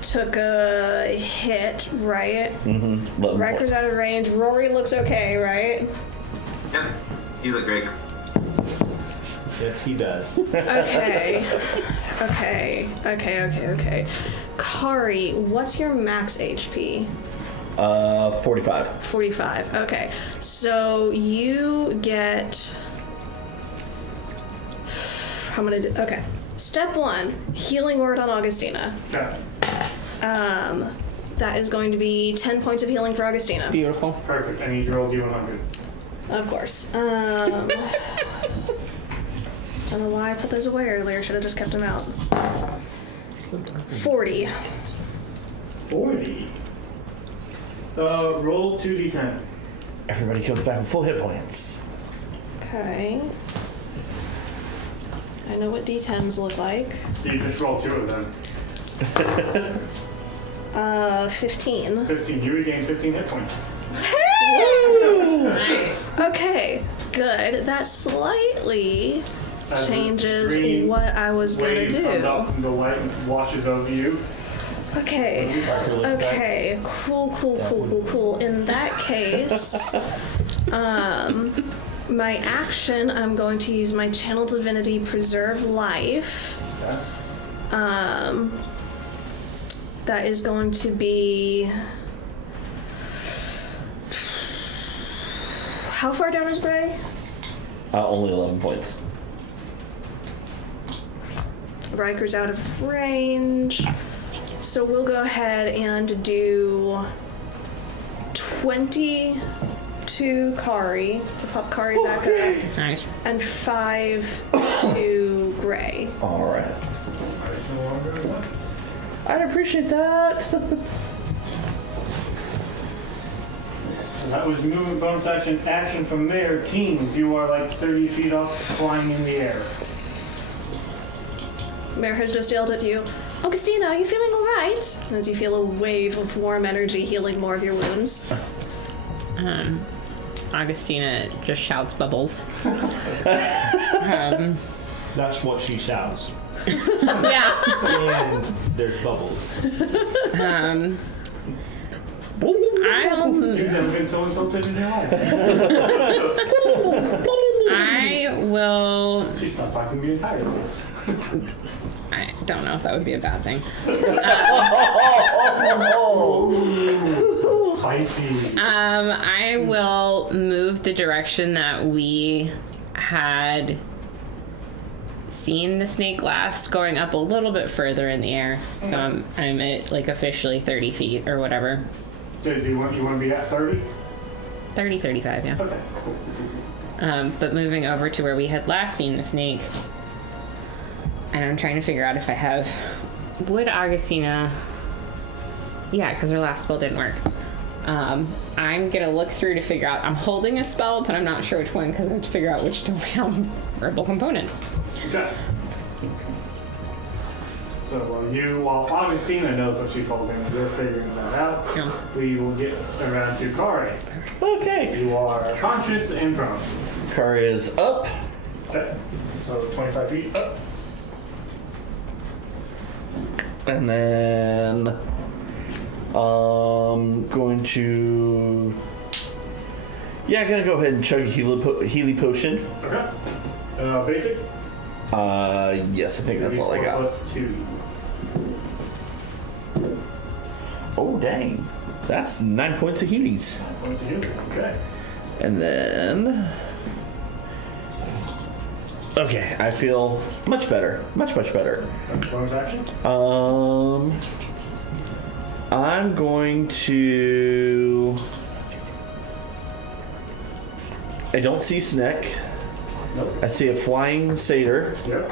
took a hit, right? Mm-hmm. Riker's out of range. Rory looks okay, right? Yep. You look great. yes, he does. Okay. Okay. Kari, what's your max HP? 45. 45. Okay. So you get. I'm gonna do. Okay. Step 1, healing word on Augustina. Okay. That is going to be 10 points of healing for Augustina. Beautiful. Perfect. I need to roll D100. Of course. I don't know why I put those away earlier. Should have just kept them out. 40. 40. Roll 2d10. Everybody comes back with full hit points. Okay. I know what D10s look like. You just roll 2 of them. 15. 15. You regain 15 hit points. Nice. Okay, good. That slightly As changes this green what I was gonna wave comes do. out from the light and washes over you. Okay. Okay. Cool. In that case, my action, I'm going to use my Channel Divinity Preserve Life. Okay. That is going to be... How far down is Bray? Only 11 points. Riker's out of range. So we'll go ahead and do 20 to Kari, to pop Kari back up, Nice. and 5 to Gray. All right. I'd appreciate that. That was movement bonus action from there. Teams, you are like 30 feet up, flying in the air. Mare has just yelled at you, Augustina, are you feeling alright? As you feel a wave of warm energy healing more of your wounds. Augustina just shouts bubbles. That's what she shouts. Yeah. And there's bubbles. I'll You've never been so insulted in your life. I will. She stopped talking to me entirely. I don't know if that would be a bad thing. Spicy. I will move the direction that we had seen the snake last, going up a little bit further in the air. So I'm at like officially 30 feet or whatever. Do you want to be at 30? 30, 35, yeah. Okay, cool. But moving over to where we had last seen the snake. And I'm trying to figure out if I have... Would Augustina... Yeah, because her last spell didn't work. I'm going to look through to figure out... I'm holding a spell, but I'm not sure which one because I have to figure out which to have verbal component. Okay. So while Augustina knows what she's holding, you're figuring that out. Yeah. We will get around to Kari. Okay. You are conscious and prone. Kari is up. Okay. So 25 feet up. And then going to gonna go ahead and chug a Healy potion. Okay. Basic? Yes, I think that's all I got. +2. Oh dang. That's 9 points of Healy's. Going to you. Okay. And then okay, I feel much better. Much better. Bonus action? I'm going to... I don't see Sneck. Nope. I see a flying satyr. Yep.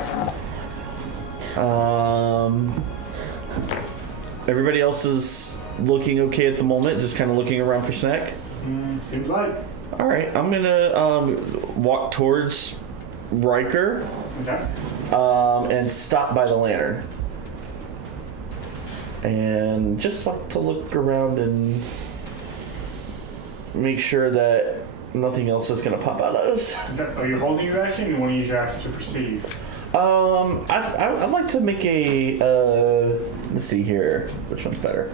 Everybody else is looking okay at the moment, just kind of looking around for Sneck. Seems like. Alright, I'm gonna walk towards Riker Okay. and stop by the lantern. And just like to look around and make sure that nothing else is gonna pop out at us. Okay. Are you holding your action? You want to use your action to perceive? I'd like to make a let's see here, which one's better?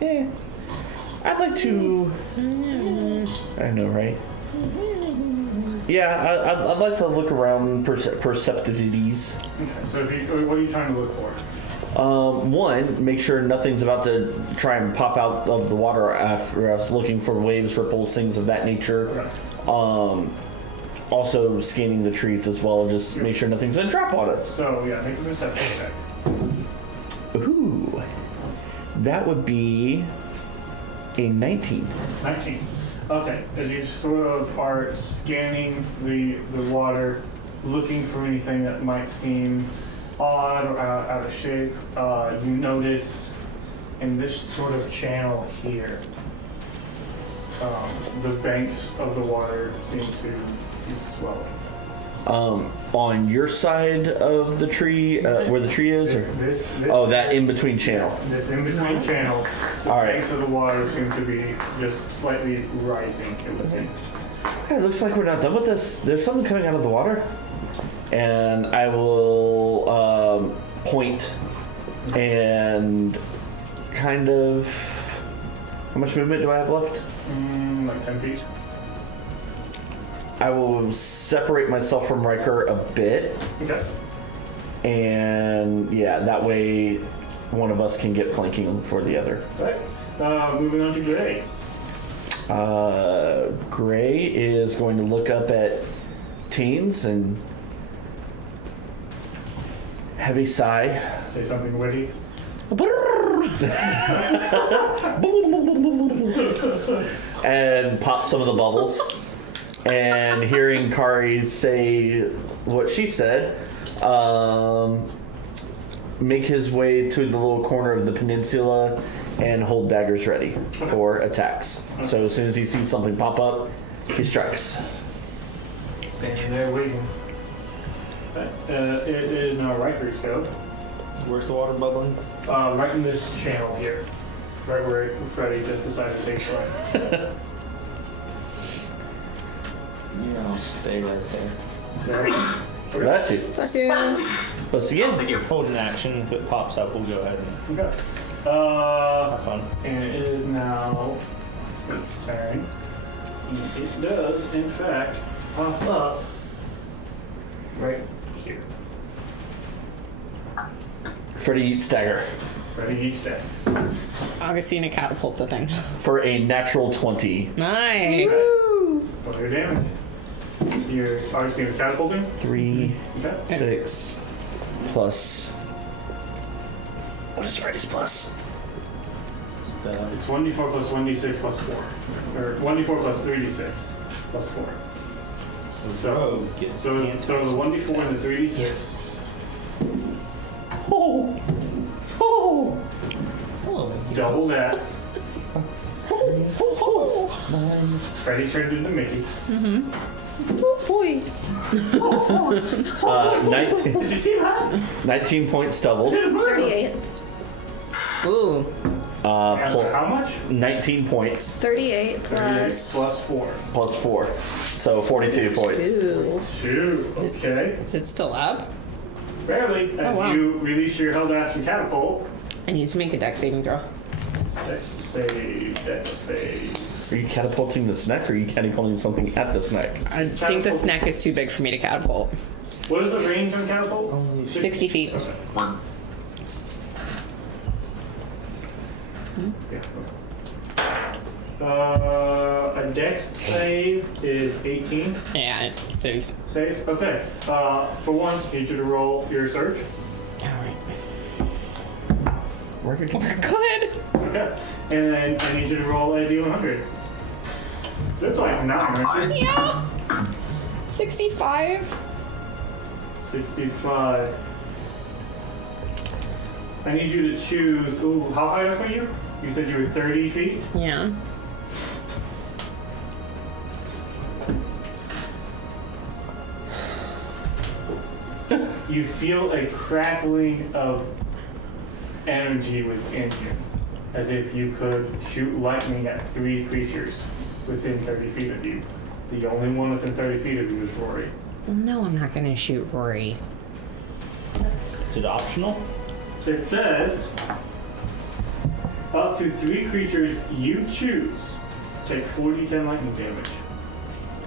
Yeah, I'd like to. I know, right? Yeah, I'd like to look around perceptivities. Okay. So what are you trying to look for? One, make sure nothing's about to try and pop out of the water after I was looking for waves, ripples, things of that nature. Okay. also scanning the trees as well, just make sure nothing's gonna drop on us. So yeah, make a perception check. Ooh, that would be a 19. 19. Okay, as you sort of are scanning the water, looking for anything that might seem odd or out of shape, you notice in this sort of channel here, the banks of the water seem to be swelling. On your side of the tree, where the tree is, or This that in between channel. This in-between channel, the All right. banks of the water seem to be just slightly rising, it would seem. Hey, it looks like we're not done with this. There's something coming out of the water, and I will point and kind of. How much movement do I have left? Like 10 feet. I will separate myself from Riker a bit, Okay. and yeah, that way one of us can get flanking for the other. Right. Moving on to Gray. Gray is going to look up at Teens and heavy sigh. Say something witty. And pop some of the bubbles. And hearing Kari say what she said, make his way to the little corner of the peninsula and hold daggers ready for attacks. So as soon as he sees something pop up, he strikes. Standing there waiting. It is now Riker's go. Where's the water bubbling? Right in this channel here. Right where Freddy just decided to take flight. Yeah, I'll stay right there. Bless you. Bless you. Bless you again. Thank you. Hold an action. If it pops up, we'll go ahead and Okay. have fun. And it is now Snake's turn. And it does, in fact, pop up right here. Freddy eats dagger Freddy eats that. Augustina catapults a thing. for a natural 20. Nice. What your damage? Your Augustina's catapulting? 3, Okay. 6, plus. What is Freddy's plus? It's 1d4 plus 1d6 plus 4. Or 1d4 plus 3d6 plus 4. So throw the 1d4 and the 3d6. Oh! Oh! Hello. Double that. Oh! Freddy turned into Mickey. Boy. 19, Did you see that? 19 points doubled. 38. Ooh. And how much? 19 points 38 38 plus. plus 4. plus 4. So 42 points. 2. 2. Okay. Is it still up? Barely. As wow. you release your held action catapult. I need to make a dex saving throw. Dex save. Dex save. Are you catapulting the snack, or are you catapulting something at the snack? I think the snack is too big for me to catapult. What is the range on catapult? 60 feet. Okay. 1. Yeah. A dex save is 18. Yeah, it saves. Saves? Okay. For one, I need you to roll your surge. Alright. We're good. We're good. Okay. And then I need you to roll a d100. That's like 9, aren't you? Yeah. 65. 65. I need you to choose. Ooh, how high up are you? You said you were 30 feet? Yeah. You feel a crackling of energy within you, as if you could shoot lightning at 3 creatures within 30 feet of you. The only one within 30 feet of you is Rory. Well, no, I'm not gonna shoot Rory. Is it optional? It says, up to 3 creatures you choose take 4d10 lightning damage.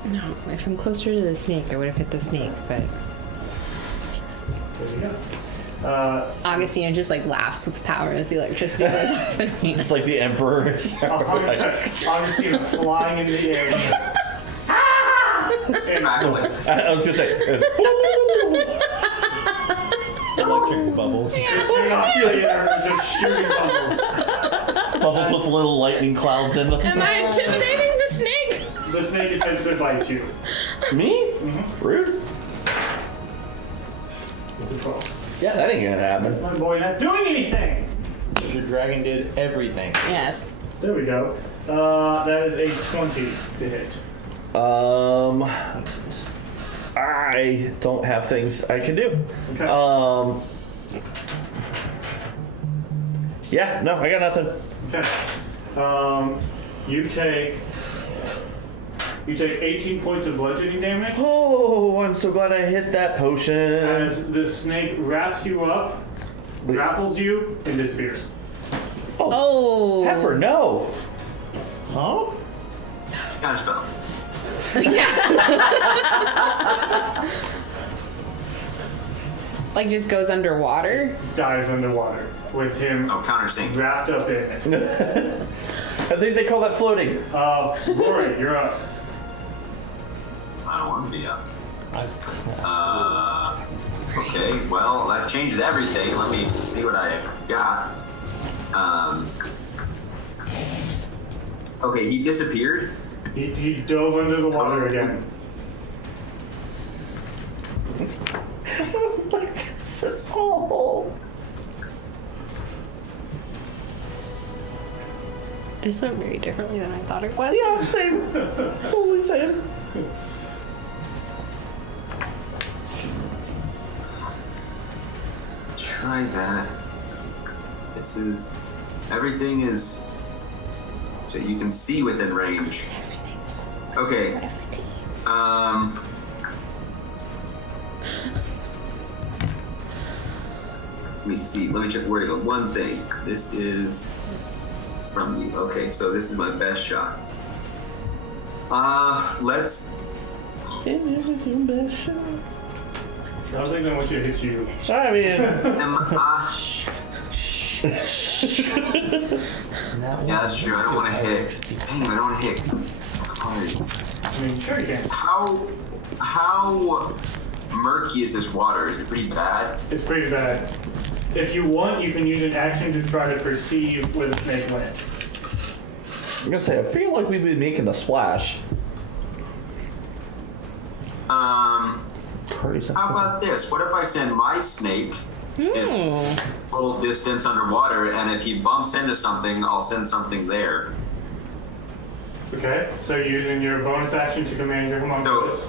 No, if I'm closer to the snake, I would have hit the snake, but There you go. Augustino just like laughs with power as the electricity goes off in me. It's like the Emperor. Augustine flying in the air. Crackles. I was gonna say. Electric bubbles. They're not they're just shooting bubbles. Bubbles with little lightning clouds in them. Am I intimidating the snake? The snake attempts to bite you. Me? Rude. With a 12. Yeah, that ain't gonna happen. My boy not doing anything. Your dragon did everything. Yes. There we go. That is a 20 to hit. I don't have things I can do. Okay. Yeah, no, I got nothing. Okay. You take 18 points of bludgeoning damage Oh, I'm so glad I hit that potion. as the snake wraps you up, grapples you, and disappears. Oh. Heifer, no. Huh? Counterspell. Like just goes underwater. Dives underwater with him Oh, countersink. wrapped up in it. I think they call that floating. Rory, you're up. I don't want to be up. Okay, well, that changes everything. Let me see what I got. Okay, he disappeared. He dove under the water again. This went very differently than I thought it was. Yeah, same. Totally same. Try that. Everything is that you can see within range. Okay. Let me see. Let me check where to go. One thing. This is from you. Okay, so this is my best shot. Let's. I don't think I want you to hit you. I mean, Yeah, that's true. I don't want to hit. Dang it, I don't want to hit. Hard. I mean, sure you can. How murky is this water? Is it pretty bad? It's pretty bad. If you want, you can use an action to try to perceive where the snake went. I'm gonna say I feel like we'd be making a splash. Crazy. How about this? What if I send my snake his full distance underwater, and if he bumps into something, I'll send something there. Okay, so using your bonus action to command your homunculus.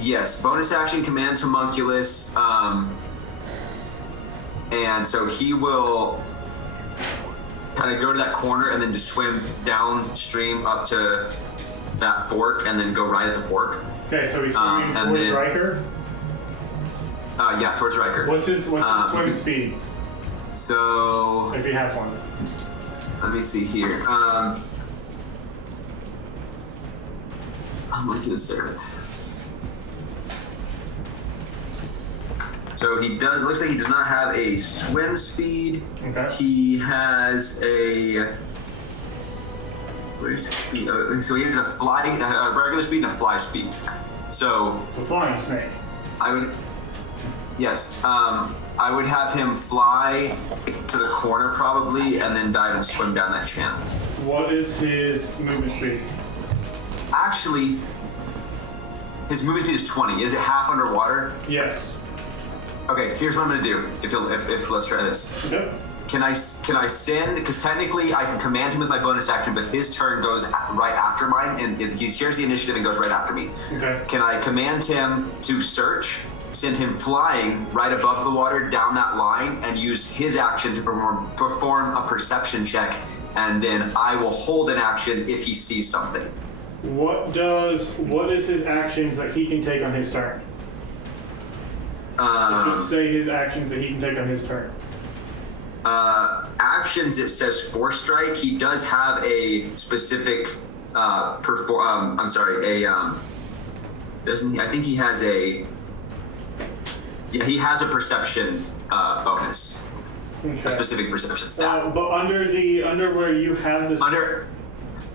Yes, bonus action commands homunculus, and so he will kind of go to that corner and then just swim downstream up to that fork and then go right at the fork. Okay, so he's swimming and towards then- Riker. Yeah, towards Riker. What's his swim speed, So if he has one? let me see here. I'm looking at it. So he does. Looks like he does not have a swim speed. Okay. He has a. Where's his speed? So he has a regular speed and a fly speed. So It's a flying snake. I would. Yes. I would have him fly to the corner probably, and then dive and swim down that channel. What is his movement speed? Actually, his movement speed is 20. Is it half underwater? Yes. Okay, here's what I'm gonna do. If let's try this. Okay. Can I send? Because technically I can command him with my bonus action, but his turn goes right after mine, and he shares the initiative and goes right after me. Okay. Can I command him to search, send him flying right above the water down that line, and use his action to perform a perception check, and then I will hold an action if he sees something. What is his actions that he can take on his turn? It should say his actions that he can take on his turn. Actions, it says Force Strike. He does have a specific doesn't he? I think he has a. Yeah, he has a perception bonus. Okay. A specific perception stat. But under where you have this.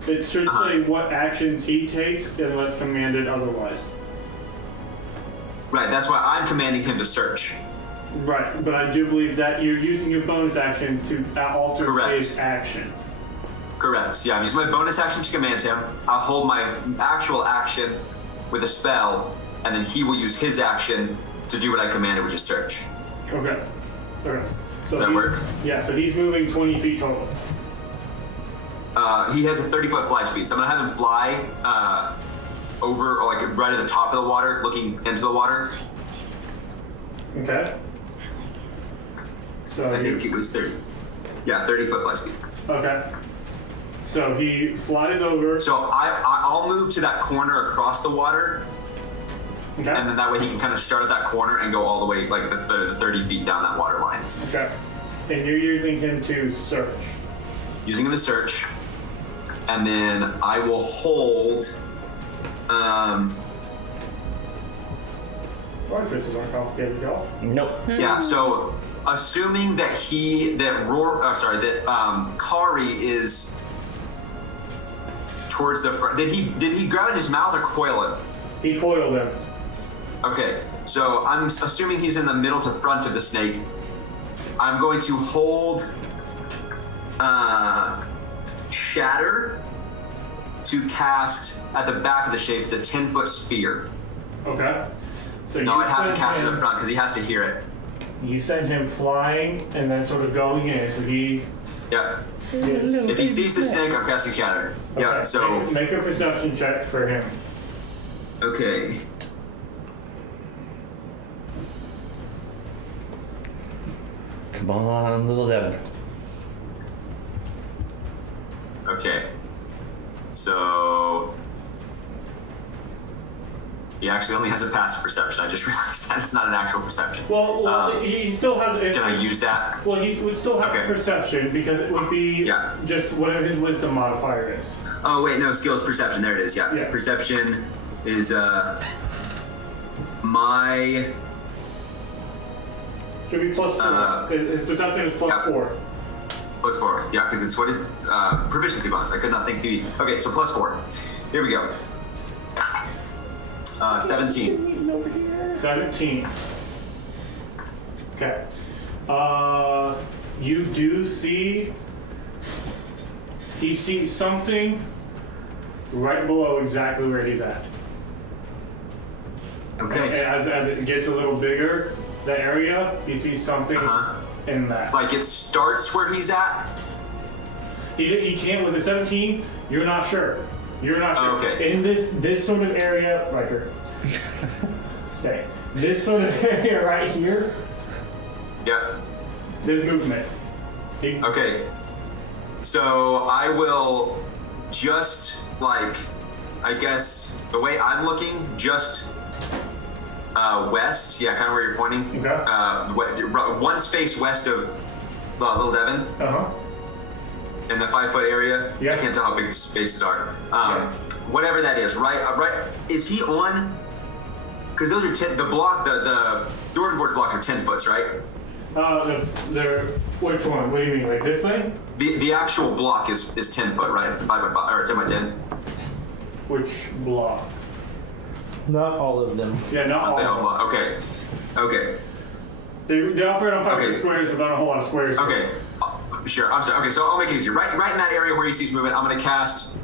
It should say what actions he takes unless commanded otherwise. Right, that's why I'm commanding him to search. Right, but I do believe that you're using your bonus action to alter Correct. his action. Correct. Yeah, I'm using my bonus action to command him. I'll hold my actual action with a spell, and then he will use his action to do what I commanded, which is search. Okay. Okay. So Does that work? Yeah, so he's moving 20 feet total. He has a 30-foot fly speed, so I'm gonna have him fly over, or like right at the top of the water, looking into the water. Okay. So I think it was 30. Yeah, 30-foot fly speed. Okay. So he flies over. So I'll move to that corner across the water, Okay. and then that way he can kind of start at that corner and go all the way, like the 30 feet down that water line. Okay. And you're using him to search. Using him to search, and then I will hold. This aren't complicated, y'all. Nope. Yeah. So assuming that Kari is towards the front. Did he grab it in his mouth or coil it? He coiled him. Okay, so I'm assuming he's in the middle to front of the snake. I'm going to hold Shatter to cast at the back of the shape the 10-foot sphere. Okay. So No, I have to send cast it him- up front because he has to hear it. You send him flying and then sort of going in. So he Yeah. is. If he sees the snake, I'm casting Shatter. Yeah, Okay, so. make a perception check for him. Okay. Come on, little Devin. Okay. So. He actually only has a passive perception. I just realized that it's not an actual perception. Well, he still has. Can I use that? Well, he would still have Okay. perception because it would be Yeah. just whatever his wisdom modifier is. Oh wait, no, skills perception. There it is. Yeah. Yeah. Perception is my Should be plus 4. His perception is plus yeah. 4. +4. Yeah, because it's what is proficiency bonus. I could not think PB. Okay, so +4. Here we go. 17. 17. Okay. You do see. He sees something right below exactly where he's at. And Okay. as it gets a little bigger, the area, you see something in that. Like it starts where he's at. He can't with the 17. You're not sure. You're not sure. Okay. In this sort of area, Riker, stay. This sort of area right here, Yep. there's movement. Okay. So I will just like, I guess the way I'm looking, just west. Yeah, kind of where you're pointing. Okay. One space west of Little Devon. Uh huh. In the 5-foot area. Yeah. I can't tell how big the spaces are. Yeah. Whatever that is, right? Is he on? Because those are 10. The block, the Dwarven Forge blocks are 10 foots, right? Which one? What do you mean? Like this thing? The actual block is 10 foot, right? It's 5x5 or 10 by 10. Which block? Not all of them. Yeah, not all. They all of block. Okay. Okay. them. They operate on 5 Okay. foot squares without a whole lot of squares. Okay. Sure. I'm sorry. Okay, so I'll make it easier. Right in that area where he sees movement, I'm gonna cast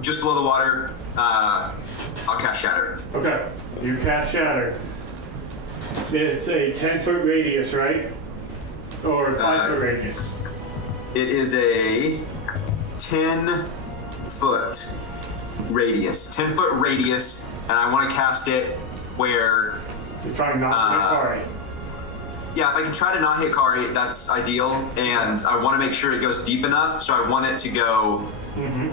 just below the water. I'll cast Shatter. Okay. You cast Shatter. It's a 10-foot radius, right? Or 5-foot radius. It is a 10-foot radius. 10-foot radius, and I want to cast it where. You're trying not to hit Kari. Yeah, if I can try to not hit Kari, that's ideal. And I want to make sure it goes deep enough, so I want it to go. Mm-hmm.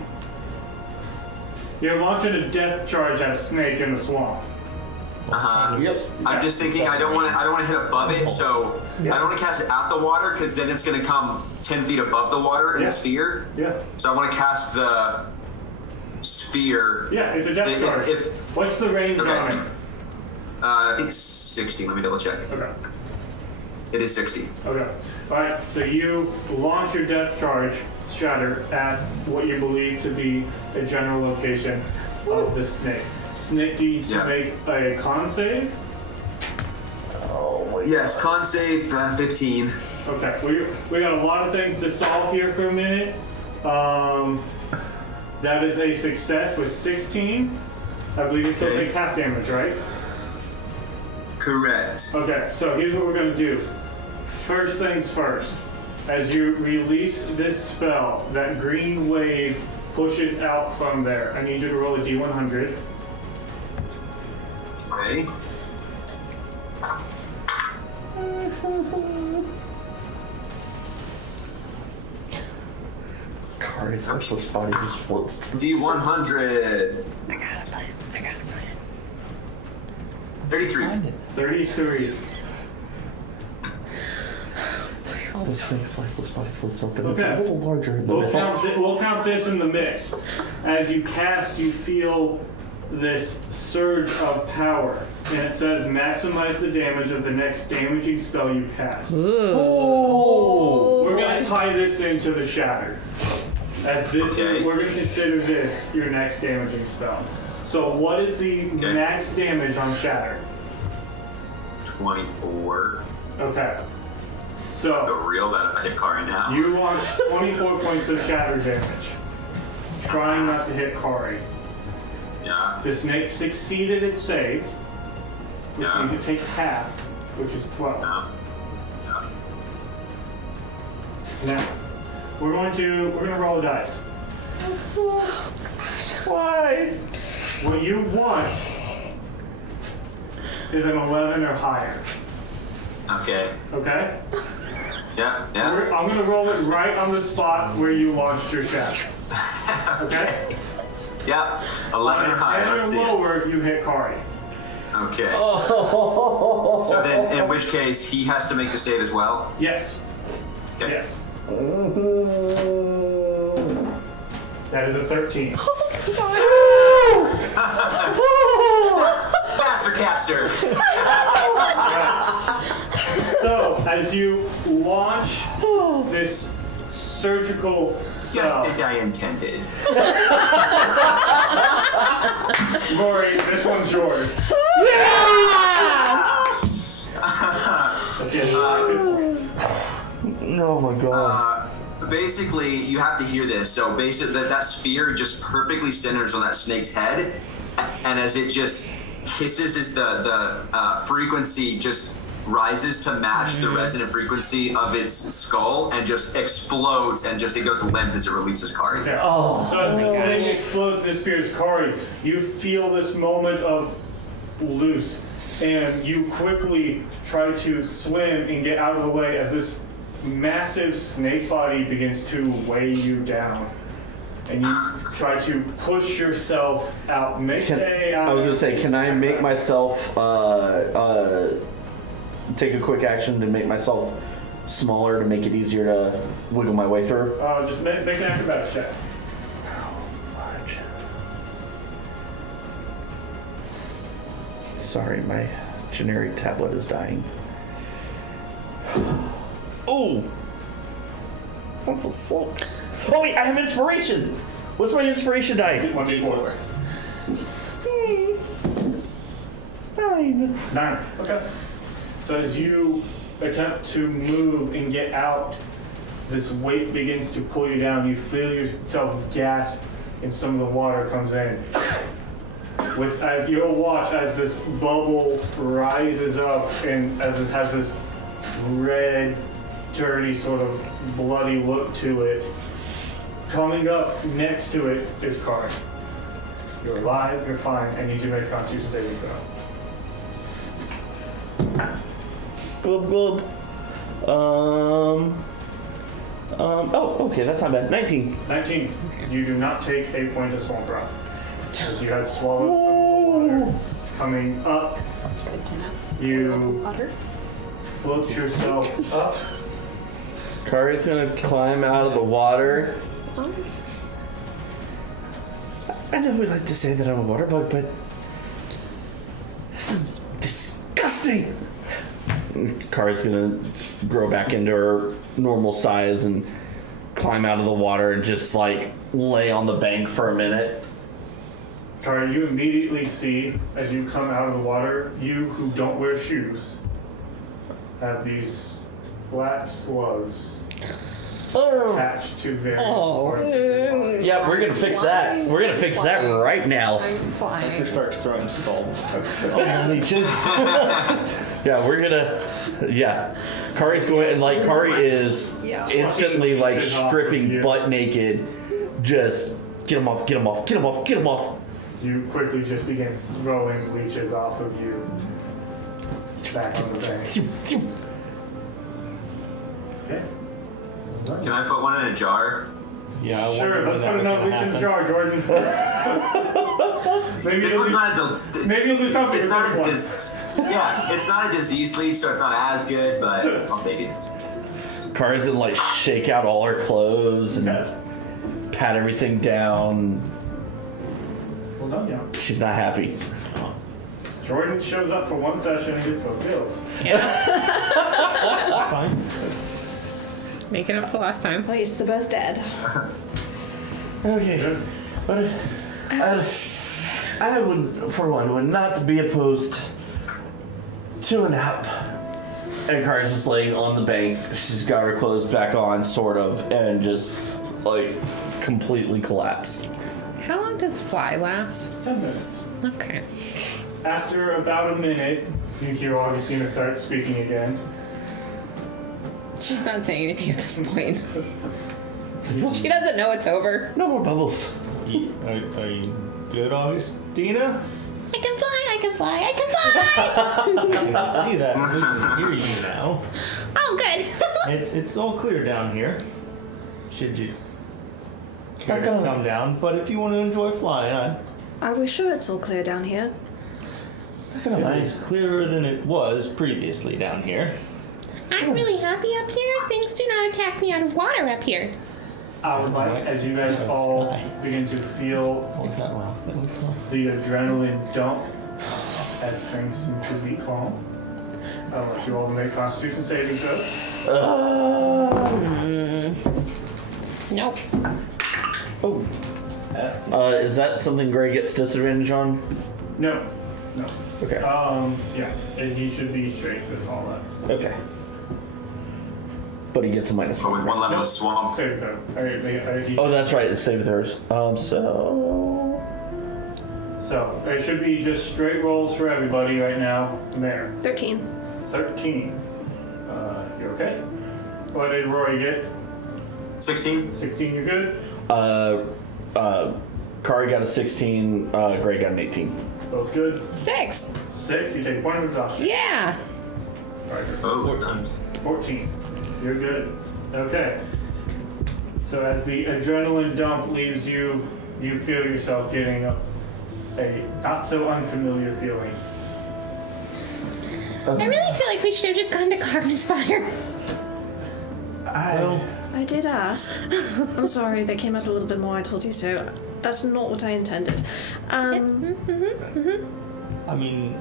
You're launching a death charge at a snake in the swamp. Yep. I'm just thinking I don't want to hit above it, so I don't want to cast it at the water because then it's going to come 10 feet above the water in the sphere. Yeah. So I want to cast the sphere. Yeah, it's a death charge. What's the range on it? I think 60. Let me double check. Okay. It is 60. Okay. Alright, so you launch your death charge, Shatter, at what you believe to be a general location of the snake. Snake needs to make a con save. Yes, con save 15. Okay, we got a lot of things to solve here for a minute. That is a success with 16. I believe he still takes half damage, right? Correct. Okay, so here's what we're gonna do. First things first. As you release this spell, that green wave pushes out from there. I need you to roll a d100. Okay. Kari's lifeless body just floats to the D100. I gotta play it. 33. 33. The snake's lifeless body floats up and Okay. it's a little larger in the We'll middle. count this in the mix. As you cast, you feel this surge of power. And it says maximize the damage of the next damaging spell you cast. Oh! We're going to tie this into the Shatter. As this, we're going to consider this your next damaging spell. So what is the max damage on Shatter? 24. Okay. Go So real bad if I hit Kari now. you launch 24 points of Shatter damage. Trying not to hit Kari. Yeah. The snake succeeded its save, which means it takes half, which is 12. Yeah. Yeah. Now, we're gonna roll a dice. Why? What you want is an 11 or higher. Okay. Okay? Yeah. I'm gonna roll it right on the spot where you launched your shadow. Okay? Yeah. 11 or On a higher. 10 Let's or see. lower, you hit Kari. Okay. So then, in which case, he has to make the save as well. Yes. Okay. Yes. That is a 13. Faster caster. So, as you launch this surgical Yes, spell, that I intended. Rory, this one's yours. Okay, 5 hit points. Oh my god. Basically, you have to hear this. So basically, that sphere just perfectly centers on that snake's head, and as it just hisses, as the frequency just rises to match the resonant frequency of its skull, and just explodes, and just it goes limp as it releases Kari. Okay. So as the snake explodes this spear's Kari, you feel this moment of loose, and you quickly try to swim and get out of the way as this massive snake body begins to weigh you down. And you try to push yourself out. I was gonna say, can I make myself take a quick action to make myself smaller to make it easier to wiggle my way through? Just make an acrobatics check. Fudge. Sorry, my generic tablet is dying. Oh! That's a 6. Oh wait, I have inspiration! What's my inspiration die? 1d4. 9. 9. Okay. So as you attempt to move and get out, this weight begins to pull you down. You feel yourself gasp, and some of the water comes in. As you'll watch as this bubble rises up, and as it has this red, dirty, sort of bloody look to it. Coming up next to it is Kari. You're alive, you're fine. I need you to make a Constitution saving throw. Glub glub. Oh, okay, that's not bad. 19. 19. You do not take a point of swamp rock. As you had swallowed some of the water. Coming up, you float yourself up. Kari's gonna climb out of the water. I know we like to say that I'm a water bug, but this is disgusting. Kari's gonna grow back into her normal size and climb out of the water and just like lay on the bank for a minute. Kari, you immediately see, as you come out of the water, you who don't wear shoes have these black slugs attached to various parts of your body. Yeah, we're gonna fix that. We're gonna fix that right now. I'm He flying. starts throwing salt on the leeches. Yeah, we're gonna. Yeah, Kari's going and like Kari is Yeah. instantly like stripping butt naked. Just get him off, get him off, get him off, get him off. You quickly just begin throwing leeches off of you back on the bank. Okay. Can I put one in a jar? Yeah, I Sure, wonder let's when put that was another gonna leech in the happen. jar, Jordan. maybe This you'll one's do, not maybe you'll do something it's with not this one. yeah, it's not a disease leech, so it's not as good, but I'll take it. Kari's gonna like shake out all her clothes and Okay. pat everything down. Well done, yeah. She's not happy. Jordan shows up for one session and gets both kills. Yeah. Fine. Making up for last time. At least they're both dead. Okay, Good. but I would, for one, would not be opposed to a nap. And Kari's just laying on the bank. She's got her clothes back on, sort of, and just like completely collapsed. How long does fly last? 10 minutes. Okay. After about a minute, Yukio obviously gonna start speaking again. She's not saying anything at this point. She doesn't know it's over. No more bubbles. Are you good, Augustina? I can fly, I can fly, I can fly! I can see that. We can hear you now. Oh, good. It's all clear down here. Should you care to gonna- come down? But if you want to enjoy flying, Are we sure it's all clear down here? it's clearer than it was previously down here. I'm really happy up here. Things do not attack me out of water up here. I would like, as you guys all begin to feel What was that loud? That was loud. the adrenaline dump as things seem to be calm, I would like you all to make Constitution saving throws. Nope. Oh. That's Is that something Gray gets disadvantage on? No, no. Okay. Yeah, and he should be straight with all that. Okay. But he gets a minus But with one. one level Nope. of swamp. Saving throw. Oh, that's right. It's saving throws. So it should be just straight rolls for everybody right now. There, 13. 13. You okay? What did Rory get? 16? 16. You good? Kari got a 16. Gray got an 18. Both good. 6. 6. You take 1 of exhaustion. Yeah. Oh, 14. You're good. Okay. So as the adrenaline dump leaves you, you feel yourself getting a not so unfamiliar feeling. I really feel like we should have just gone to Carmen's fire. I did ask. I'm sorry, they came out a little bit more. I told you so. That's not what I intended. I mean,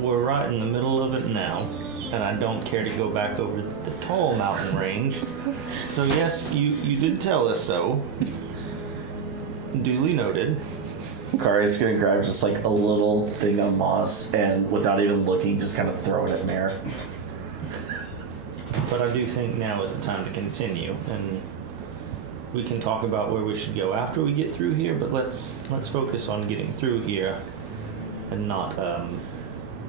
we're right in the middle of it now, and I don't care to go back over the tall mountain range. So yes, you did tell us so. Duly noted. Kari's gonna grab just like a little thing of moss and without even looking, just kind of throw it in there. But I do think now is the time to continue, and we can talk about where we should go after we get through here. But let's focus on getting through here, and not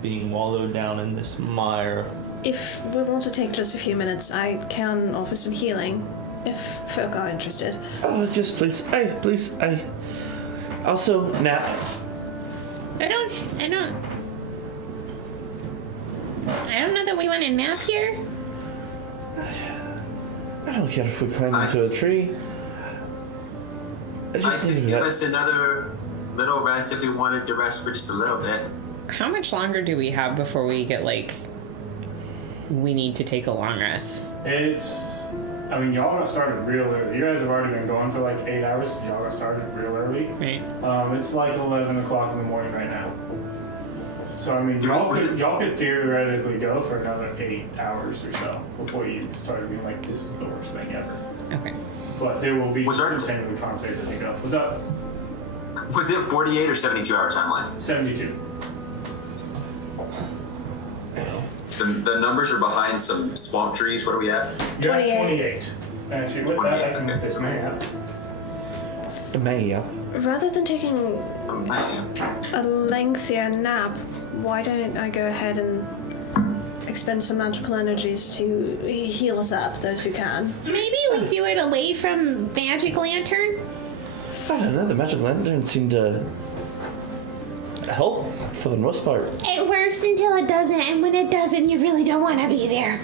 being wallowed down in this mire. If we want to take just a few minutes, I can offer some healing if folk are interested. Oh, just please, please, also nap. I don't know that we want to nap here. I don't care if we climb into a tree. I I just could need give that. us another little rest if we wanted to rest for just a little bit. How much longer do we have before we get we need to take a long rest? I mean, y'all got started real early. You guys have already been going for like 8 hours. Y'all got started real early. Right. It's like 11 o'clock in the morning right now. So I mean, y'all could theoretically go for another 8 hours or so before you started being like, this is the worst thing ever. Okay. But there will be Was there- continuing conversations as you go. Was it 48 or 72 hour timeline? 72. The numbers are behind some swamp trees. What are we at? You're at 28. 28. Actually, with that, I can get this map. Maya. Rather than taking Oh, man. a lengthier nap, why don't I go ahead and expend some magical energies to heal us up, those who can? Maybe we do it away from Magic Lantern? I don't know, the magic lantern seemed to help for the most part. It works until it doesn't, and when it doesn't, you really don't want to be there.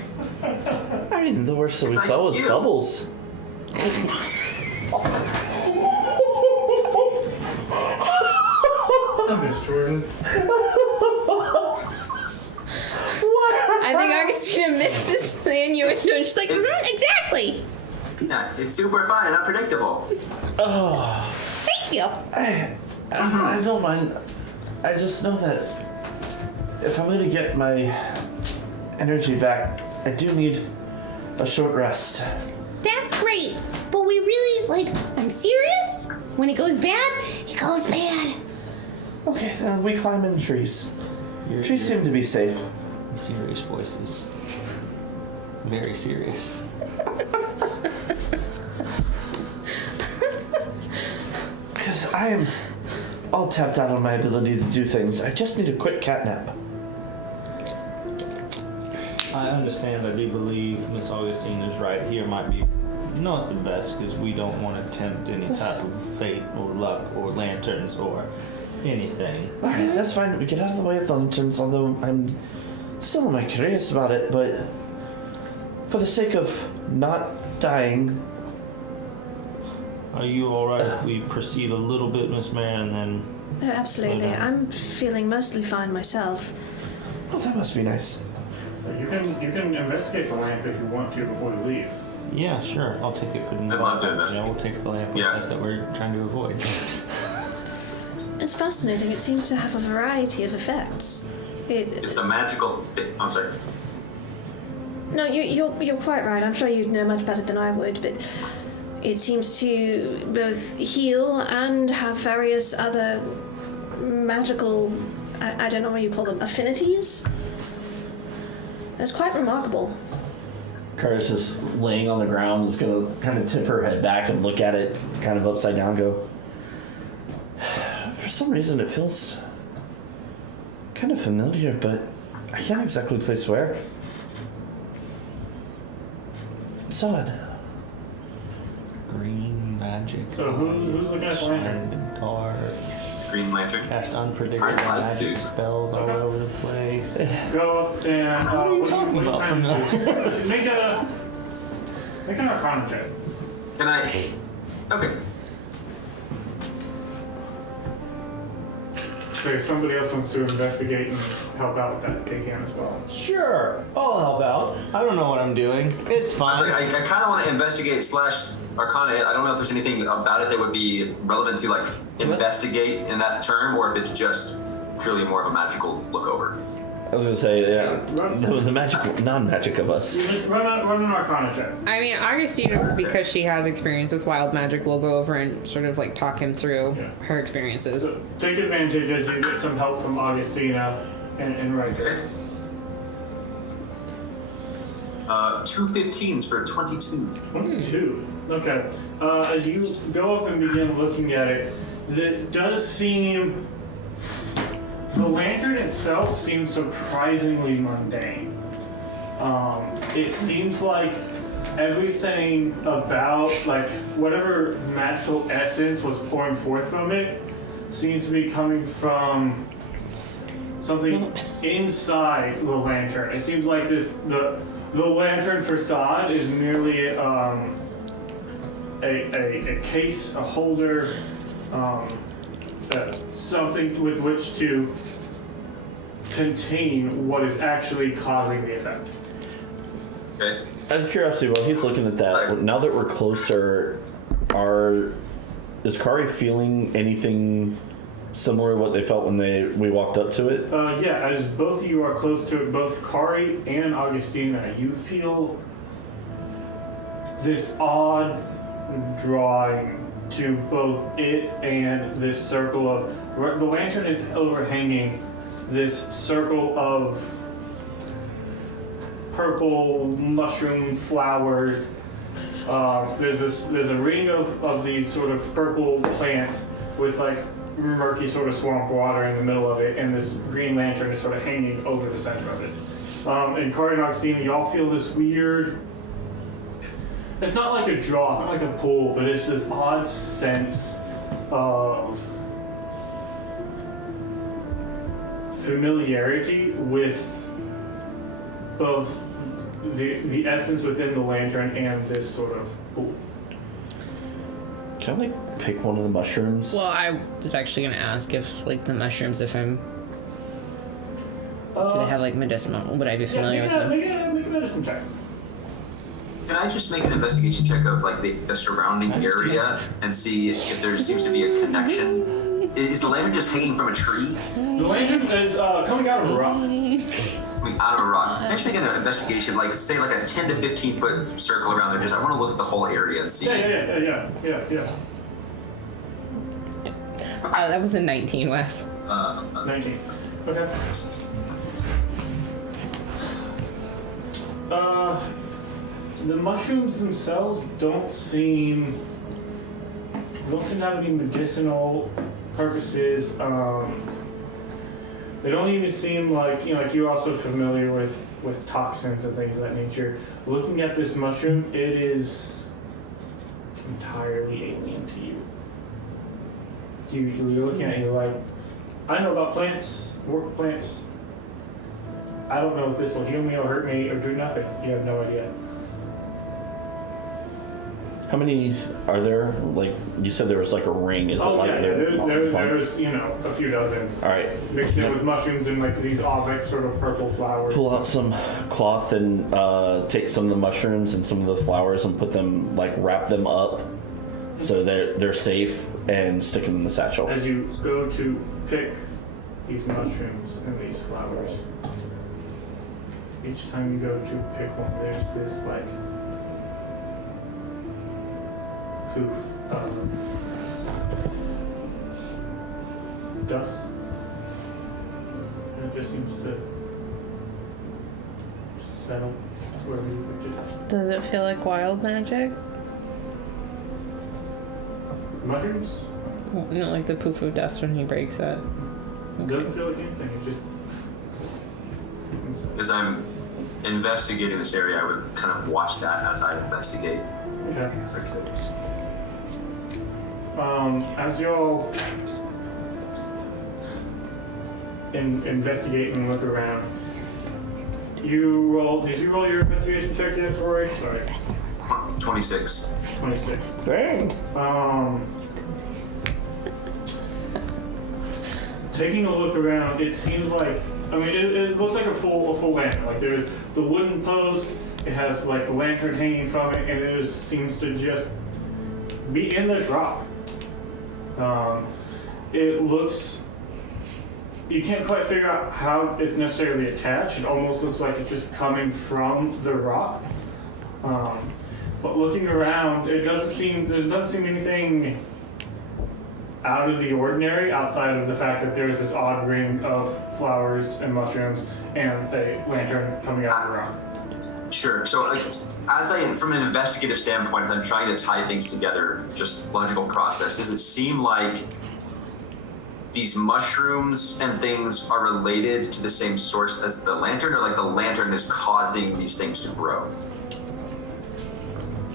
I mean, the worst that we It's saw like was you. bubbles. Miss Jordan. I think Augustina misses the innuendo. She's like, exactly. Yeah, it's super fun and unpredictable. Oh, Thank you. I don't mind. I just know that if I'm going to get my energy back, I do need a short rest. That's great. But we really, like, I'm serious. When it goes bad, it goes bad. Okay, then we climb in trees. Trees seem to be safe. Serious voices. Very serious. Because I am all tapped out on my ability to do things. I just need a quick cat nap. I understand. I do believe Miss Augustine is right. Here might be not the best because we don't want to tempt any type of fate or luck or lanterns or anything. Alright, that's fine. We get out of the way of the lanterns, although I'm still am I curious about it, but for the sake of not dying. Are you all right if we proceed a little bit, Miss Mare, and then? No, absolutely. Slow down. I'm feeling mostly fine myself. Oh, that must be nice. So you can investigate the lamp if you want to before you leave. Yeah, sure. I'll take it. I'd love to investigate. Yeah, we'll take the lamp with Yeah. us that we're trying to avoid. It's fascinating. It seems to have a variety of effects. It's a magical. I'm sorry. No, you're quite right. I'm sure you'd know much better than I would, but it seems to both heal and have various other magical, I don't know what you call them, affinities. It's quite remarkable. Kara's just laying on the ground, is gonna kind of tip her head back and look at it, kind of upside down, go. For some reason, it feels kind of familiar, but I can't exactly place where. It's odd. Green magic. So who's looking at the lantern? Shine in the dark. Green lantern. Cast unpredictable I'd like magic to. spells all Okay. over the place. Go up and What are you what talking what about are from you trying to do? Make an Arcana check. Can I? Okay. So if somebody else wants to investigate and help out with that, they can as well. Sure, I'll help out. I don't know what I'm doing. It's I, fine. I kind of want to investigate / Arcana. I don't know if there's anything about it that would be relevant to like investigate in that term, or if it's just purely more of a magical look over. I was gonna say, yeah, Run- the magic, non-magic of us. You just run an Arcana check. I mean, Augustina, because she has experience with wild magic, will go over and sort of like talk him through her experiences. So take advantage as you get some help from Augustina and right there. Okay. 2 15s for 22. 22. Okay. As you go up and begin looking at it, it does seem. The lantern itself seems surprisingly mundane. It seems like everything about, like, whatever magical essence was pouring forth from it seems to be coming from something inside the lantern. It seems like the lantern facade is merely a case, a holder, something with which to contain what is actually causing the effect. Okay. Out of curiosity, while he's looking at that, now that we're closer, is Kari feeling anything similar to what they felt when we walked up to it? Yeah, as both of you are close to it, both Kari and Augustina, you feel this odd drawing to both it and this circle of... The lantern is overhanging this circle of purple mushroom flowers. There's a ring of these sort of purple plants with like murky sort of swamp water in the middle of it, and this green lantern is sort of hanging over the center of it. And Kari and Augustina, y'all feel this weird... It's not like a draw, it's not like a pull, but it's this odd sense of familiarity with both the essence within the lantern and this sort of pool. Can I like pick one of the mushrooms? Well, I was actually gonna ask if like the mushrooms, if I'm, do they have like medicinal? Would I be familiar with them? Make a medicine check. Can I just make an investigation check of like the surrounding area and see if there seems to be a connection? Is the lantern just hanging from a tree? The lantern is coming out of a rock. Coming out of a rock. I'm just making an investigation, like say like a 10 to 15 foot circle around there. Just I want to look at the whole area and see. Yeah. That was a 19, Wes. 19. Okay. The mushrooms themselves don't seem to have any medicinal purposes. They don't even seem like, like you're also familiar with toxins and things of that nature. Looking at this mushroom, it is entirely alien to you. You're looking at it, you're like, I know about plants, work with plants. I don't know if this will heal me or hurt me or do nothing. You have no idea. How many are there? Like you said, there was like a ring. Is it like there's a few dozen. All right. Mixed in with mushrooms and like these odd sort of purple flowers. Pull out some cloth and take some of the mushrooms and some of the flowers and put them, like wrap them up so they're safe, and stick them in the satchel. As you go to pick these mushrooms and these flowers, each time you go to pick one, there's this like poof of dust, and it just seems to settle wherever you put it. Does it feel like wild magic? Mushrooms? Well, like the poof of dust when he breaks it. Doesn't feel like anything. It just. As I'm investigating this area, I would kind of watch that as I investigate. Okay. As y'all investigate and look around, did you roll your investigation check yet, Rory? Sorry. 26. 26. Dang. Taking a look around, it seems like, it looks like a full lantern. Like there's the wooden post, it has like the lantern hanging from it, and it just seems to just be in this rock. It looks, you can't quite figure out how it's necessarily attached. It almost looks like it's just coming from the rock. But looking around, there doesn't seem anything out of the ordinary outside of the fact that there's this odd ring of flowers and mushrooms and a lantern coming out of the rock. Sure. So, from an investigative standpoint, as I'm trying to tie things together, just logical process, does it seem like these mushrooms and things are related to the same source as the lantern, or like the lantern is causing these things to grow?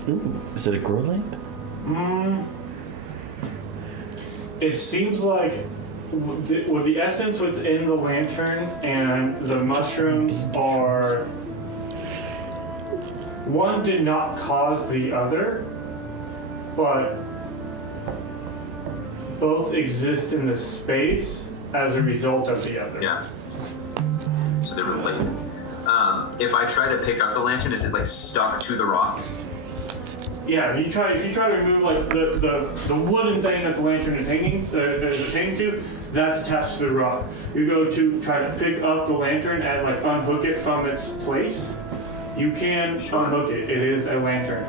Ooh, is it a grow lamp? It seems like with the essence within the lantern and the mushrooms are, one did not cause the other, but both exist in the space as a result of the other. Yeah. So they're related. If I try to pick up the lantern, is it like stuck to the rock? if you try to remove like the wooden thing that the lantern is hanging to, that's attached to the rock. You go to try to pick up the lantern and like unhook it from its place. You can unhook it. It is a lantern.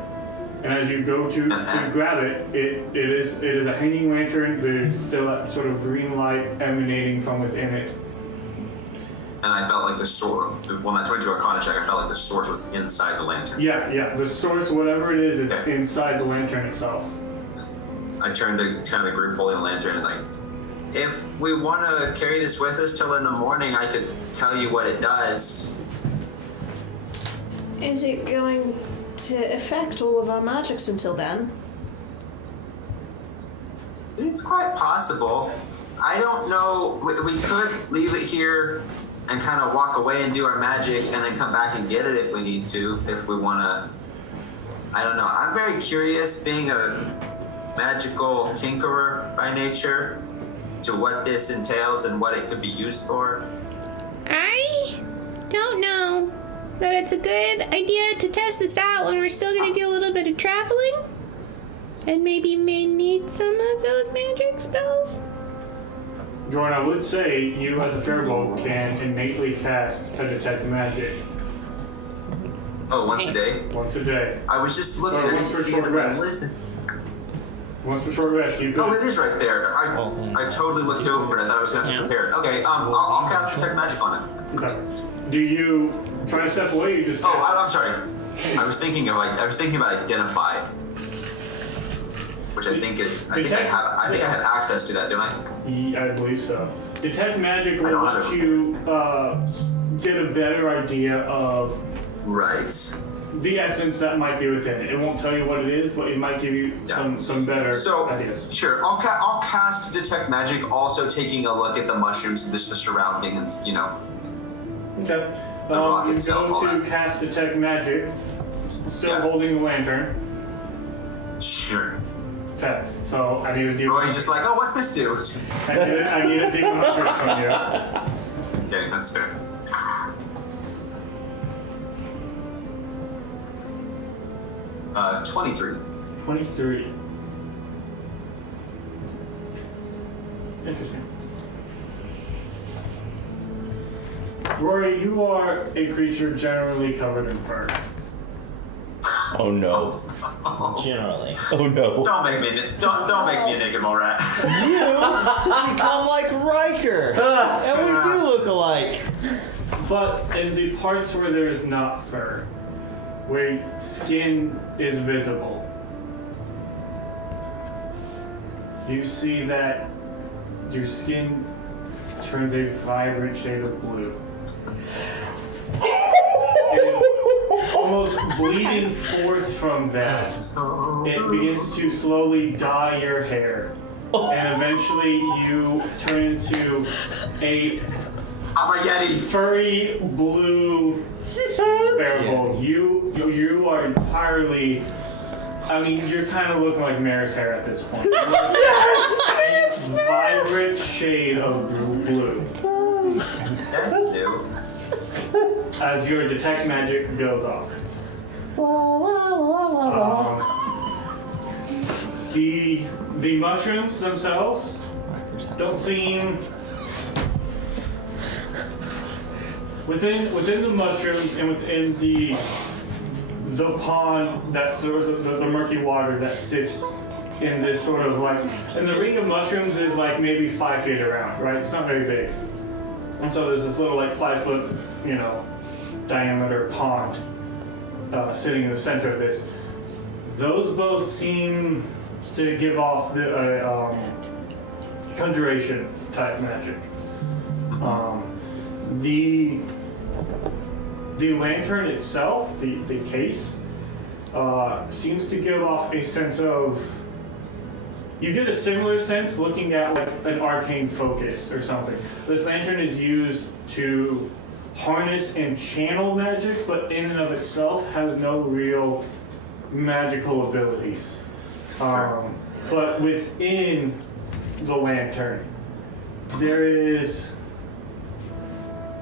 And as you go to grab it, it is a hanging lantern. There's still that sort of green light emanating from within it. And I felt like the source, when I tried to do a Arcana check, I felt like the source was inside the lantern. Yeah. The source, whatever it is inside the lantern itself. I turned to kind of the group holding the lantern and like, if we want to carry this with us till in the morning, I could tell you what it does. Is it going to affect all of our magics until then? It's quite possible. I don't know. We could leave it here and kind of walk away and do our magic and then come back and get it if we need to, if we want to. I don't know. I'm very curious, being a magical tinkerer by nature, to what this entails and what it could be used for. I don't know that it's a good idea to test this out when we're still going to do a little bit of traveling. And maybe may need some of those magic spells. Jordan, I would say you as a firbolg can innately cast a detect magic. Oh, once a day? Once a day. I was just looking at it. Once for short rest. Once for short rest, you could. Oh, it is right there. I totally looked over it. I thought I was going to have to prepare it. Okay, I'll cast detect magic on it. Okay. Do you try to step away? Or you just. Oh, I'm sorry. I was thinking about identify, which I think I have access to that, don't I? I believe so. Detect magic will let you get a better idea of the essence that might be within it. It won't tell you what it is, but it might give you some better ideas. Sure, I'll cast detect magic, also taking a look at the mushrooms and just the surroundings, you know. Okay. The rock You itself, go to cast detect magic, still holding the lantern. Sure. Okay, so I need to do. Roy's just like, oh, what's this do? I need a demonology from you. Okay, that's fair. Uh, 23. 23. Interesting. Rory, you are a creature generally covered in fur. Oh no. Generally. Oh no. Don't make me a naked mole rat. You become like Riker, and we do look alike. But in the parts where there is not fur, where skin is visible, you see that your skin turns a vibrant shade of blue. And almost bleeding forth from that, it begins to slowly dye your hair. And eventually you turn into I'm a Yeti. furry blue firbolg. You are entirely. I mean, you're kind of looking like Mare's hair at this point. Yes! Vibrant shade of blue. That's new. As your detect magic goes off. The mushrooms themselves don't seem. Within the mushrooms and within the pond, that sort of the murky water that sits in this sort of like, and the ring of mushrooms is like maybe 5 feet around, right? It's not very big. And so there's this little like 5 foot, diameter pond sitting in the center of this. Those both seem to give off the conjuration type magic. The lantern itself, the case, seems to give off a sense of. You get a similar sense looking at like an arcane focus or something. This lantern is used to harness and channel magic, but in and of itself has no real magical abilities. But within the lantern, there is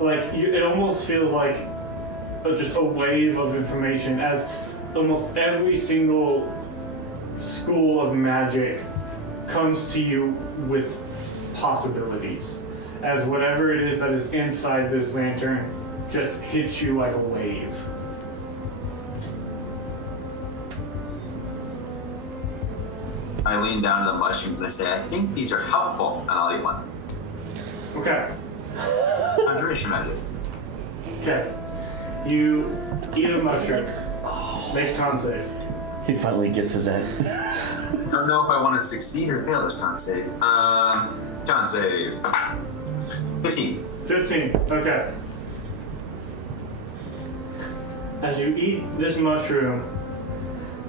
it almost feels like just a wave of information, as almost every single school of magic comes to you with possibilities, as whatever it is that is inside this lantern just hits you like a wave. I lean down to the mushroom and I say, I think these are helpful, and I'll eat one. Okay. Conjuration magic. Okay. You eat a mushroom. Make con save. He finally gets his end. I don't know if I want to succeed or fail this con save. Con save. 15. 15. Okay. As you eat this mushroom,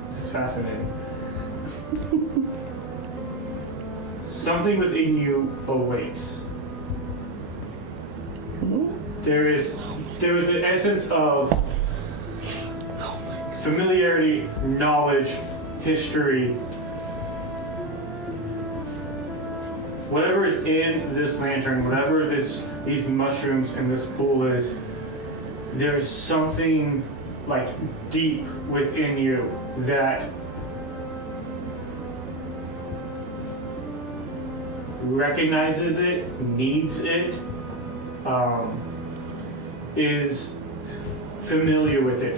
this is fascinating. Something within you awaits. There is an essence of familiarity, knowledge, history. Whatever is in this lantern, whatever these mushrooms in this pool is, there's something like deep within you that recognizes it, needs it, is familiar with it.